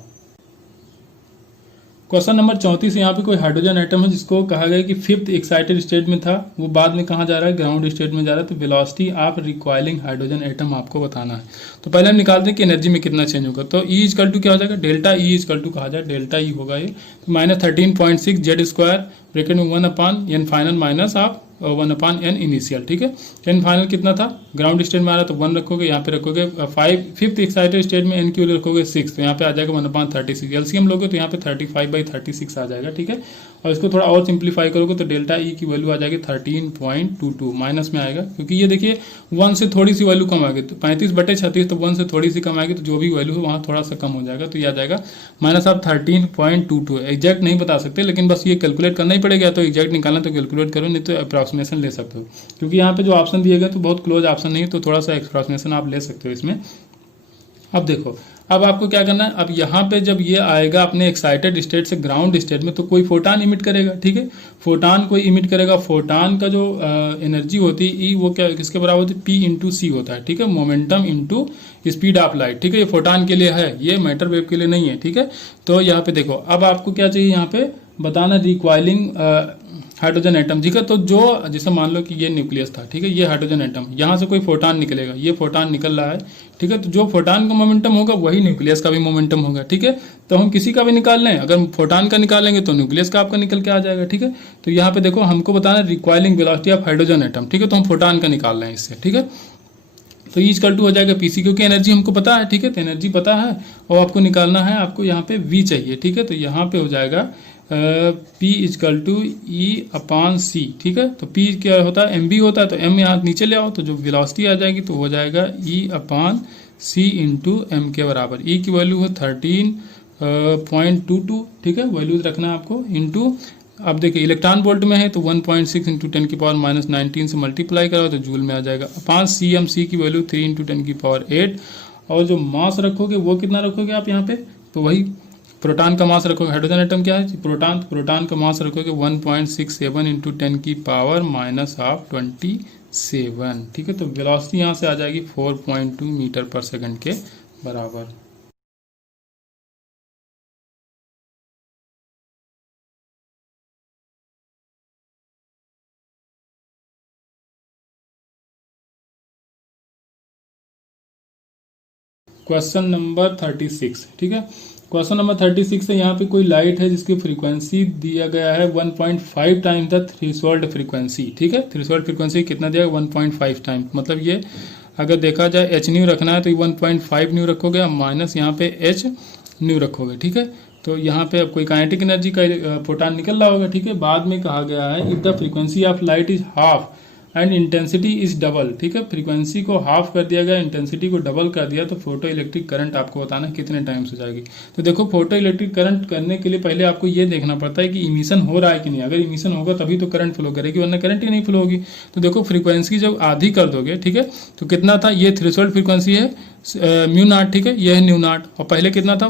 क्वेश्चन नंबर 34 यहाँ पे कोई हाइड्रोजन एटम है जिसको कहा गया कि 5th एक्साइटेड स्टेट में था, वो बाद में कहाँ जा रहा है, ग्राउंड स्टेट में जा रहा है। तो velocity of requiring hydrogen atom आपको बताना है। तो पहले हम निकालते हैं कि एनर्जी में कितना चेंज होगा। तो E इक्वल टू क्या हो जाएगा, डेल्टा E इक्वल टू कहा जाए, डेल्टा E होगा ये -13.6 जेड स्क्वायर ब्रैकेट में 1/n फाइनल माइनस आप 1/n इनिशियल, ठीक है। n फाइनल कितना था, ग्राउंड स्टेट में आ रहा तो 1 रखोगे, यहाँ पे रखोगे 5th एक्साइटेड स्टेट में n की वैल्यू रखोगे 6, तो यहाँ पे आ जाएगा 1/36, एलसीएम लोगे तो यहाँ पे 35/36 आ जाएगा, ठीक है। और इसको थोड़ा और सिंप्लीफाई करोगे तो डेल्टा E की वैल्यू आ जाएगी 13.22, माइनस में आएगा क्योंकि ये देखिए 1 से थोड़ी सी वैल्यू कम आएगी, तो 35/36 तो 1 से थोड़ी सी कम आएगी, तो जो भी वैल्यू है वहाँ थोड़ा सा कम हो जाएगा, तो ये आ जाएगा -13.22। एग्जैक्ट नहीं बता सकते लेकिन बस ये कैलकुलेट करना ही पड़ेगा, तो एग्जैक्ट निकालना तो कैलकुलेट करो, नहीं तो अप्रॉक्सीमेशन ले सकते हो, क्योंकि यहाँ पे जो ऑप्शन दिए गए तो बहुत क्लोज ऑप्शन नहीं है, तो थोड़ा सा अप्रॉक्सीमेशन आप ले सकते हो इसमें। अब देखो, अब आपको क्या करना है, अब यहाँ पे जब ये आएगा अपने एक्साइटेड स्टेट से ग्राउंड स्टेट में तो कोई फोटान इमिट करेगा, ठीक है, फोटान कोई इमिट करेगा। फोटान का जो एनर्जी होती है ई, वो क्या किसके बराबर होती है, P इंटू सी होता है, ठीक है, momentum into speed of light, ठीक है। ये फोटान के लिए है, ये मैटर वेव के लिए नहीं है, ठीक है। तो यहाँ पे देखो, अब आपको क्या चाहिए, यहाँ पे बताना रिक्वायरिंग हाइड्रोजन एटम, ठीक है। तो जो जैसे मान लो कि ये न्यूक्लियस था, ठीक है, ये हाइड्रोजन एटम, यहाँ से कोई फोटान निकलेगा, ये फोटान निकल रहा है, ठीक है। तो जो फोटान का मोमेंटम होगा वही न्यूक्लियस का भी मोमेंटम होगा, ठीक है। तो हम किसी का भी निकाल लें, अगर फोटान का निकालेंगे तो न्यूक्लियस का आपका निकल के आ जाएगा, ठीक है। तो यहाँ पे देखो हमको बताना requiring velocity of hydrogen atom, ठीक है। तो हम फोटान का निकाल रहे हैं इससे, ठीक है। तो E = हो जाएगा PC, क्योंकि एनर्जी हमको पता है, ठीक है। तो एनर्जी पता है और आपको निकालना है, आपको यहाँ पे V चाहिए, ठीक है। तो यहाँ पे हो जाएगा P = E/C, ठीक है। तो P क्या होता है, mv होता है, तो m यहाँ नीचे ले आओ तो जो वेलोसिटी आ जाएगी तो हो जाएगा E/C × m के बराबर। E की वैल्यू है 13.22, ठीक है, वैल्यूज रखना है आपको, इंटू अब देखिए इलेक्ट्रॉन वोल्ट में है तो 1.6 × 10⁻⁻19 से मल्टीप्लाई करो तो जूल में आ जाएगा। अपान cm, c की वैल्यू 3 × 10⁸, और जो मास रखोगे वो कितना रखोगे आप यहाँ पे, तो वही प्रोटॉन का मास रखोगे। हाइड्रोजन एटम क्या है, प्रोटॉन का मास रखोगे 1.67 × 10⁻⁻27, ठीक है। तो वेलोसिटी यहाँ से आ जाएगी 4.2 मीटर/सेकंड के बराबर। क्वेश्चन नंबर 36, ठीक है। क्वेश्चन नंबर 36 है, यहाँ पे कोई लाइट है जिसकी फ्रीक्वेंसी दिया गया है 1.5 टाइम द थ्रेशोल्ड फ्रीक्वेंसी, ठीक है। थ्रेशोल्ड फ्रीक्वेंसी कितना दिया है, 1.5 टाइम, मतलब ये अगर देखा जाए एच न्यू रखना है तो 1.5 न्यू रखोगे, माइनस यहाँ पे एच न्यू रखोगे, ठीक है। तो यहाँ पे अब कोई काइनेटिक एनर्जी का फोटान निकल रहा होगा, ठीक है। बाद में कहा गया है if the frequency of light is half and intensity is double, ठीक है। फ्रीक्वेंसी को हाफ कर दिया गया, इंटेंसिटी को डबल कर दिया, तो फोटो इलेक्ट्रिक करंट आपको बताना कितने टाइम्स हो जाएगी। तो देखो फोटो इलेक्ट्रिक करंट करने के लिए पहले आपको ये देखना पड़ता है कि इमिशन हो रहा है कि नहीं। अगर इमिशन होगा तभी तो करंट फ्लो करेगी, वरना करंट ही नहीं फ्लो होगी। तो देखो फ्रीक्वेंसी जब आधी कर दोगे, ठीक है, तो कितना था, ये थ्रेशोल्ड फ्रीक्वेंसी है म्यू नॉट, ठीक है, यह है न्यू नॉट, और पहले कितना था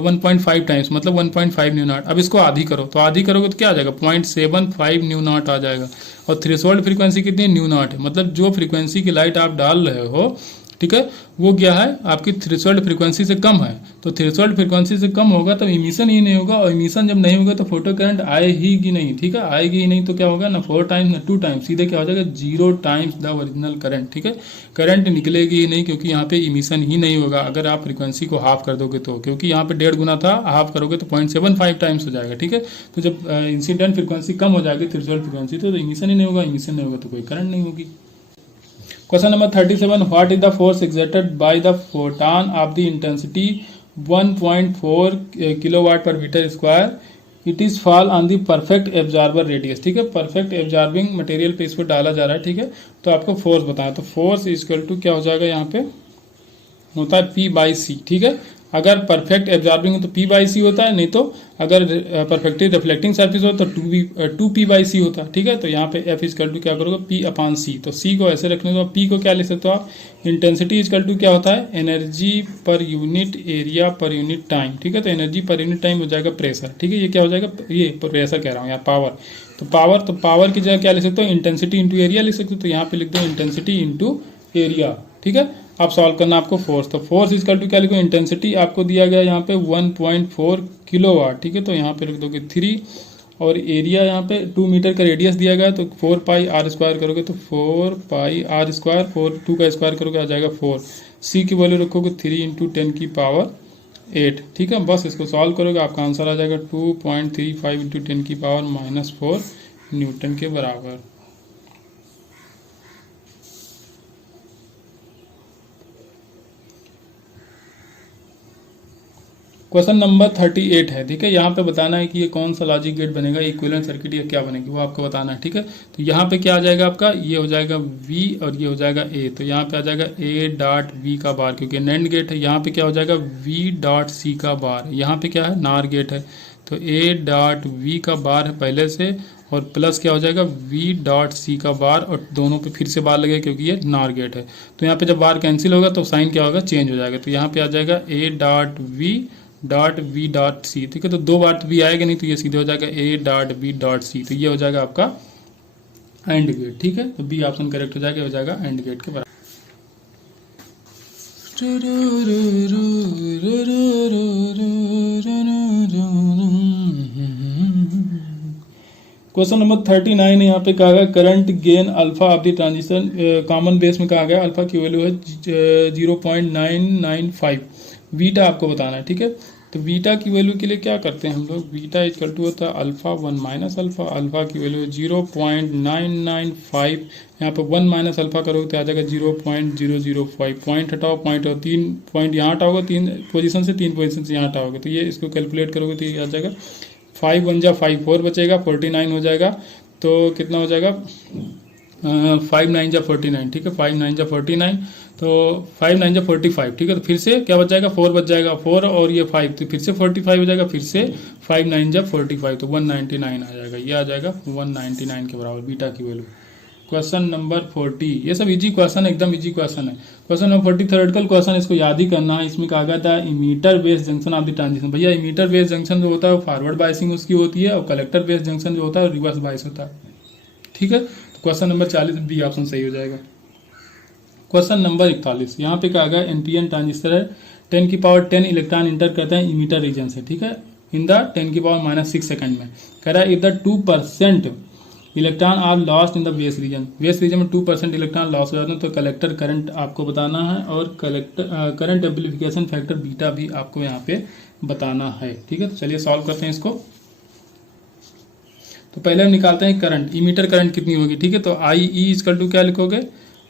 1.5 टाइम्स, मतलब 1.5 न्यू नॉट। अब इसको आधी करो, तो आधी करोगे तो क्या आ जाएगा 0.75 न्यू नॉट आ जाएगा। और थ्रेशोल्ड फ्रीक्वेंसी कितनी न्यू नॉट है, मतलब जो फ्रीक्वेंसी की लाइट आप डाल रहे हो, ठीक है, वो क्या है आपकी थ्रेशोल्ड फ्रीक्वेंसी से कम है। तो थ्रेशोल्ड फ्रीक्वेंसी से कम होगा तो इमिशन ही नहीं होगा, और इमिशन जब नहीं होगा तो फोटो करंट आए ही कि नहीं, ठीक है, आएगी ही नहीं। तो क्या होगा ना 4 टाइम्स ना 2 टाइम्स, सीधे क्या हो जाएगा 0 टाइम्स द ओरिजिनल करंट, ठीक है। करंट निकलेगी ही नहीं, क्योंकि यहाँ पे इमिशन ही नहीं होगा अगर आप फ्रीक्वेंसी को हाफ कर दोगे तो, क्योंकि यहाँ पे 1.5 गुना था, हाफ करोगे तो 0.75 टाइम्स हो जाएगा, ठीक है। तो जब इंसिडेंट फ्रीक्वेंसी कम हो जाएगी थ्रेशोल्ड फ्रीक्वेंसी, तो इमिशन ही नहीं होगा, इमिशन नहीं होगा तो कोई करंट नहीं होगी। Question number 37. What is the force exerted by the photon of the intensity 1.4 kilowatt per meter square? It is fall on the perfect absorber radius, ठीक है। परफेक्ट एब्जॉर्बिंग मटेरियल पे इसको डाला जा रहा है, ठीक है। तो आपको फोर्स बताया, तो फोर्स इक्वल टू क्या हो जाएगा, यहाँ पे होता है P/C, ठीक है। अगर परफेक्ट एब्जॉर्बिंग हो तो P/C होता है, नहीं तो अगर परफेक्टली रिफ्लेक्टिंग सरफेस हो तो 2P/C होता है, ठीक है। तो यहाँ पे F इक्वल टू क्या करोगे P/C, तो C को ऐसे रखने दो। P को क्या लिख सकते हो आप, इंटेंसिटी इक्वल टू क्या होता है, energy per unit area per unit time, ठीक है। तो एनर्जी पर यूनिट टाइम हो जाएगा प्रेशर, ठीक है। ये क्या हो जाएगा, ये प्रेशर कह रहा हूँ यहाँ पावर, तो पावर की जगह क्या लिख सकते हो, इंटेंसिटी इंटू एरिया लिख सकते हो। तो यहाँ पे लिख दो इंटेंसिटी इंटू एरिया, ठीक है। अब सॉल्व करना आपको फोर्स, तो फोर्स इक्वल टू क्या लिखो, इंटेंसिटी आपको दिया गया यहाँ पे 1.4 किलोवाट, ठीक है। तो यहाँ पे लिख दोगे 3, और एरिया यहाँ पे 2 मीटर का रेडियस दिया गया, तो 4πr² करोगे तो 4πr², 2 का स्क्वायर करोगे आ जाएगा 4। सी की वैल्यू रखोगे 3 × 10⁸, ठीक है। बस इसको सॉल्व करोगे आपका आंसर आ जाएगा 2.35 × 10⁻⁻4 न्यूटन के बराबर। क्वेश्चन नंबर 38 है, ठीक है। यहाँ पे बताना है कि ये कौन सा लॉजिक गेट बनेगा, इक्विवेलेंट सर्किट या क्या बनेगी, वो आपको बताना है, ठीक है। तो यहाँ पे क्या आ जाएगा आपका, ये हो जाएगा V और ये हो जाएगा A, तो यहाँ पे आ जाएगा A.V का बार, क्योंकि नैंड गेट है। यहाँ पे क्या हो जाएगा V.C का बार, यहाँ पे क्या है नार गेट है, तो A.V का बार है पहले से, और प्लस क्या हो जाएगा V.C का बार, और दोनों पे फिर से बार लगेगा क्योंकि ये नार गेट है। तो यहाँ पे जब बार कैंसिल होगा तो साइन क्या होगा, चेंज हो जाएगा। तो यहाँ पे आ जाएगा A.V.C, ठीक है। तो 2 बार तो V आएगा नहीं, तो ये सीधे हो जाएगा A.V.C, तो ये हो जाएगा आपका एंड गेट, ठीक है। तो बी ऑप्शन करेक्ट हो जाएगा, हो जाएगा एंड गेट के बराबर। क्वेश्चन नंबर 39 है, यहाँ पे कहा गया current gain alpha of the transition common base में कहा गया अल्फा की वैल्यू है 0.995, वीटा आपको बताना है। ठीक है, तो वीटा की वैल्यू के लिए क्या करते हैं हम लोग, वीटा इक्वल टू होता है अल्फा 1 माइनस अल्फा, अल्फा की वैल्यू 0.995, यहाँ पे 1 माइनस अल्फा करोगे तो आ जाएगा 0.005, पॉइंट हटाओ, पॉइंट और 3 पॉइंट यहाँ हटाओगे, 3 पोजीशन से 3 पोजीशन से यहाँ हटाओगे, तो ये इसको कैलकुलेट करोगे तो ये आ जाएगा 5 1 जा 5 4 बचेगा, 49 हो जाएगा, तो कितना हो जाएगा 5 9 जा 49। ठीक है, 5 9 जा 49, तो 5 9 जा 45। ठीक है, तो फिर से क्या बच जाएगा, 4 बच जाएगा, 4 और ये 5, तो फिर से 45 हो जाएगा, फिर से 5 9 जा 45, तो 199 आ जाएगा, ये आ जाएगा 199 के बराबर बीटा की वैल्यू। क्वेश्चन नंबर 40, ये सब इजी क्वेश्चन है, एकदम इजी क्वेश्चन है। क्वेश्चन नंबर 40 थ्योरेटिकल क्वेश्चन, इसको याद ही करना है। इसमें कहा गया था emitter base junction of the transition. भैया इमीटर बेस जंक्शन जो होता है वो फॉरवर्ड बायसिंग उसकी होती है, और कलेक्टर बेस जंक्शन जो होता है रिवर्स बायस होता है। ठीक है, तो क्वेश्चन नंबर 40 बी ऑप्शन सही हो जाएगा। क्वेश्चन नंबर 41, यहाँ पे कहा गया एनपीएन ट्रांजिस्टर है, 10 की पावर 10 इलेक्ट्रॉन इंटर करते हैं इमीटर रीजन से। ठीक है, इन द 10 की पावर -6 सेकंड में। कह रहा है if the 2% electron are lost in the base region, base region में 2% इलेक्ट्रॉन लॉस हो जाते हैं, तो कलेक्टर करंट आपको बताना है, और collector current amplification factor beta भी आपको यहाँ पे बताना है। ठीक है, तो चलिए सॉल्व करते हैं इसको। तो पहले हम निकालते हैं करंट, इमीटर करंट कितनी होगी। ठीक है, तो आई ई इक्वल टू क्या लिखोगे,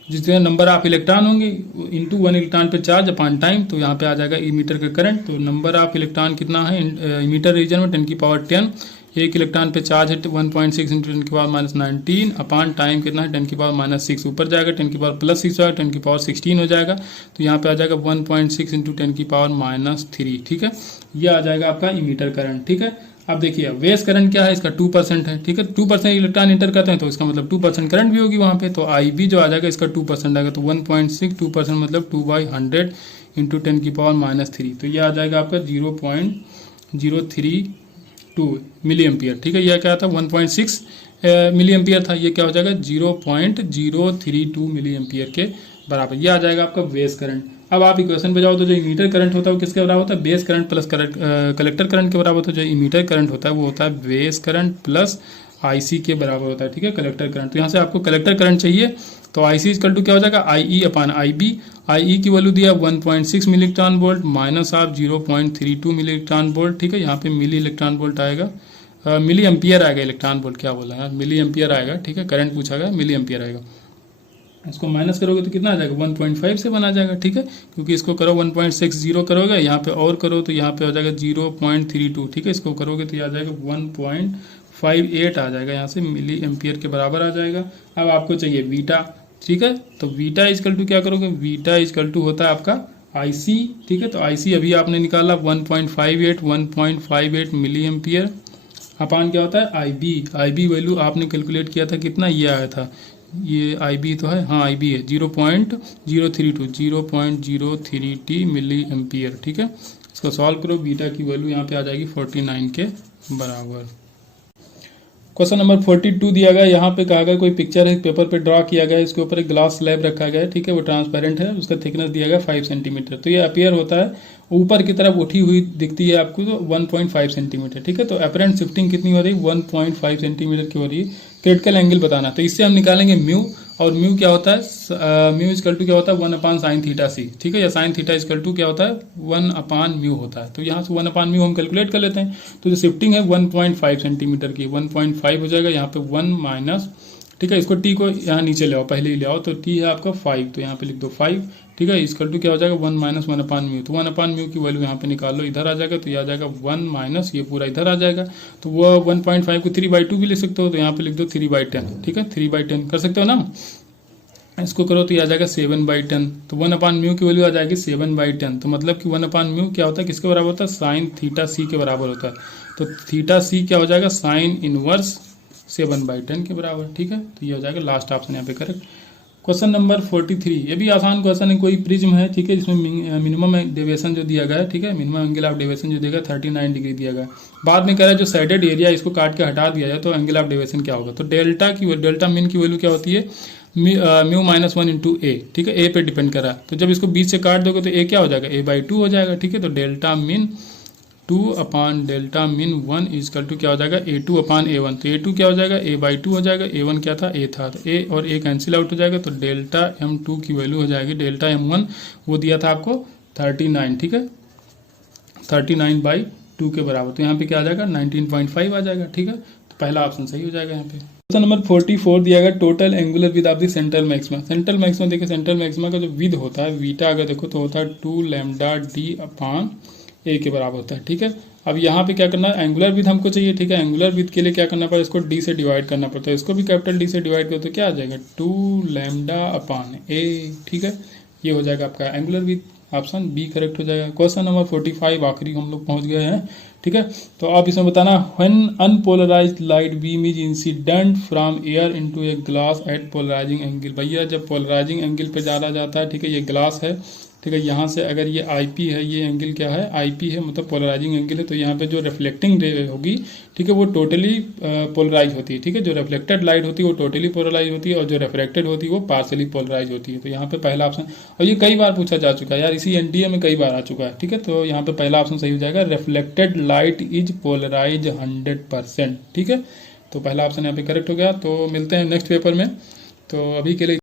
जितने नंबर ऑफ इलेक्ट्रॉन होंगे इंटू 1 इलेक्ट्रॉन पे चार्ज अपॉन टाइम, तो यहाँ पे आ जाएगा इमीटर का करंट। तो नंबर ऑफ इलेक्ट्रॉन कितना है इमीटर रीजन में 10 की पावर 10, एक इलेक्ट्रॉन पे चार्ज है 1.6 इंटू 10 की पावर -19 अपॉन टाइम कितना है 10 की पावर -6, ऊपर जाएगा 10 की पावर +6 जाएगा, 10 की पावर 16 हो जाएगा, तो यहाँ पे आ जाएगा 1.6 इंटू 10 की पावर -3। ठीक है, ये आ जाएगा आपका इमीटर करंट। ठीक है, अब देखिए बेस करंट क्या है, इसका 2% है। ठीक है, 2% इलेक्ट्रॉन इंटर करते हैं तो इसका मतलब 2% करंट भी होगी वहाँ पे, तो आई बी जो आ जाएगा इसका 2% आएगा, तो 1.6 2% मतलब 2/100 इंटू 10 की पावर -3, तो ये आ जाएगा आपका 0.032 मिली एम्पियर। ठीक है, यह क्या था 1.6 मिली एम्पियर था, ये क्या हो जाएगा 0.032 मिली एम्पियर के बराबर, ये आ जाएगा आपका बेस करंट। अब आप इक्वेशन पे जाओ तो जो इमीटर करंट होता है वो किसके बराबर होता है, base current plus collector current के बराबर होता है। जो इमीटर करंट होता है वो होता है बेस करंट प्लस आईसी के बराबर होता है। ठीक है, कलेक्टर करंट, तो यहाँ से आपको कलेक्टर करंट चाहिए, तो आईसी इक्वल टू क्या हो जाएगा आई अपॉन आई बी। आई की वैल्यू दिया 1.6 milli electron volt minus of 0.32 milli electron volt. ठीक है, यहाँ पे मिली इलेक्ट्रॉन वोल्ट आएगा, मिली एम्पियर आएगा, इलेक्ट्रॉन वोल्ट क्या बोला है, मिली एम्पियर आएगा। ठीक है, करंट पूछा गया, मिली एम्पियर आएगा, इसको माइनस करोगे तो कितना आ जाएगा 1.5 से बना जाएगा। ठीक है, क्योंकि इसको करो 1.60 करोगे, यहाँ पे और करो तो यहाँ पे हो जाएगा 0.32। ठीक है, इसको करोगे तो ये आ जाएगा 1.58 आ जाएगा, यहाँ से मिली एम्पियर के बराबर आ जाएगा। अब आपको चाहिए बीटा। ठीक है, तो बीटा इजकल टू क्या करोगे, बीटा इजकल टू होता है आपका आईसी। ठीक है, तो आईसी अभी आपने निकाला 1.58 मिली एम्पियर अपान क्या होता है आई बी वैल्यू आपने कैलकुलेट किया था कितना, ये आया था, ये आई बी तो है, हाँ आई बी है 0.032 मिली एम्पियर। ठीक है, इसको सॉल्व करो, बीटा की वैल्यू यहाँ पे आ जाएगी 49 के बराबर। क्वेश्चन नंबर 42 दिया गया, यहाँ पे कहा गया कोई पिक्चर है पेपर पे ड्रॉ किया गया है, इसके ऊपर एक ग्लास स्लैब रखा गया है। ठीक है, वो ट्रांसपेरेंट है, उसका थिकनेस दिया गया 5 सेंटीमीटर, तो ये अपीयर होता है ऊपर की तरफ उठी हुई दिखती है आपको, तो 1.5 सेंटीमीटर। ठीक है, तो अपरेंट शिफ्टिंग कितनी हो रही है 1.5 सेंटीमीटर की हो रही है। क्रिटिकल एंगल बताना, तो इससे हम निकालेंगे म्यू, और म्यू क्या होता है, म्यू इजकल टू क्या होता है 1/sin थीटा सी। ठीक है, या sin थीटा इजकल टू क्या होता है 1/म्यू होता है, तो यहाँ से 1/म्यू हम कैलकुलेट कर लेते हैं। तो जो शिफ्टिंग है 1.5 सेंटीमीटर की, 1.5 हो जाएगा, यहाँ पे 1 माइनस। ठीक है, इसको टी को यहाँ नीचे ले आओ, पहले ही ले आओ, तो टी है आपका 5, तो यहाँ पे लिख दो 5। ठीक है, इसकल टू क्या हो जाएगा 1 माइनस 1/म्यू, तो 1/म्यू की वैल्यू यहाँ पे निकाल लो, इधर आ जाएगा, तो ये आ जाएगा 1 माइनस ये पूरा इधर आ जाएगा, तो वो 1.5 को 3/2 भी लिख सकते हो, तो यहाँ पे लिख दो 3/10। ठीक है, 3/10 कर सकते हो ना, इसको करो तो ये आ जाएगा 7/10, तो 1/म्यू की वैल्यू आ जाएगी 7/10, तो मतलब कि 1/म्यू क्या होता है, किसके बराबर होता है, साइन थीटा सी के बराबर होता है, तो थीटा सी क्या हो जाएगा साइन इनवर्स 7/10 के बराबर। ठीक है, तो ये हो जाएगा लास्ट ऑप्शन यहाँ पे करेक्ट। क्वेश्चन नंबर 43, ये भी आसान क्वेश्चन है, कोई प्रिज्म है। ठीक है, इसमें मिनिमम डेविएशन जो दिया गया है, ठीक है, मिनिमम एंगल ऑफ डेविएशन जो देगा 39 डिग्री दिया गया है। बाद में कह रहा है जो साइडेड एरिया इसको काट के हटा दिया जाए तो एंगल ऑफ डेविएशन क्या होगा, तो डेल्टा मिन की वैल्यू क्या होती है म्यू -1 इंटू ए। ठीक है, ए पे डिपेंड कर रहा है, तो जब इसको बीच से काट दोगे तो ए क्या हो जाएगा a/2 हो जाएगा। ठीक है, तो डेल्टा मिन 2/डेल्टा मिन 1 इजकल टू क्या हो जाएगा A2/A1। तो A2 क्या हो जाएगा A/2 हो जाएगा, A1 क्या था A था, तो A और A कैंसिल आउट हो जाएगा, तो डेल्टा M2 की वैल्यू हो जाएगी डेल्टा M1 वो दिया था आपको 39, ठीक है 39/2 के बराबर। तो यहाँ पे क्या आ जाएगा 19.5 आ जाएगा, ठीक है। तो पहला ऑप्शन सही हो जाएगा यहाँ पे। क्वेश्चन नंबर 44 दिया गया total angular with of the central maxima. Central maxima देखिए, सेंट्रल मैक्सिमा का जो विद होता है वीटा अगर देखो तो होता है 2 लैम्डा d/a के बराबर होता है, ठीक है। अब यहाँ पे क्या करना है, एंगुलर विद हमको चाहिए, ठीक है। एंगुलर विद के लिए क्या करना पड़ेगा, इसको d से डिवाइड करना पड़ता है, इसको भी कैपिटल D से डिवाइड करो तो क्या आ जाएगा 2 लैम्डा/a, ठीक है। ये हो जाएगा आपका angular width, option B correct हो जाएगा। क्वेश्चन नंबर 45 आखिरी हम लोग पहुंच गए हैं, ठीक है। तो आप इसमें बताना when unpolarised light beam is incident from air into a glass at polarising angle. भैया जब पोलराइजिंग एंगल पे डाला जाता है, ठीक है, ये ग्लास है, ठीक है, यहाँ से अगर ये IP है, ये एंगल क्या है IP है, मतलब पोलराइजिंग एंगल है, तो यहाँ पे जो रिफ्लेक्टिंग रे होगी, ठीक है, वो टोटली पोलराइज होती है, ठीक है। जो रिफ्लेक्टेड लाइट होती है वो टोटली पोलराइज होती है और जो रिफ्रैक्टेड होती है वो पार्सली पोलराइज होती है। तो यहाँ पे पहला ऑप्शन, और ये कई बार पूछा जा चुका है यार, इसी NDA में कई बार आ चुका है, ठीक है। तो यहाँ पे पहला ऑप्शन सही हो जाएगा, रिफ्लेक्टेड लाइट इज पोलराइज 100%, ठीक है। तो पहला ऑप्शन यहाँ पे करेक्ट हो गया। तो मिलते हैं नेक्स्ट पेपर में, तो अभी के लिए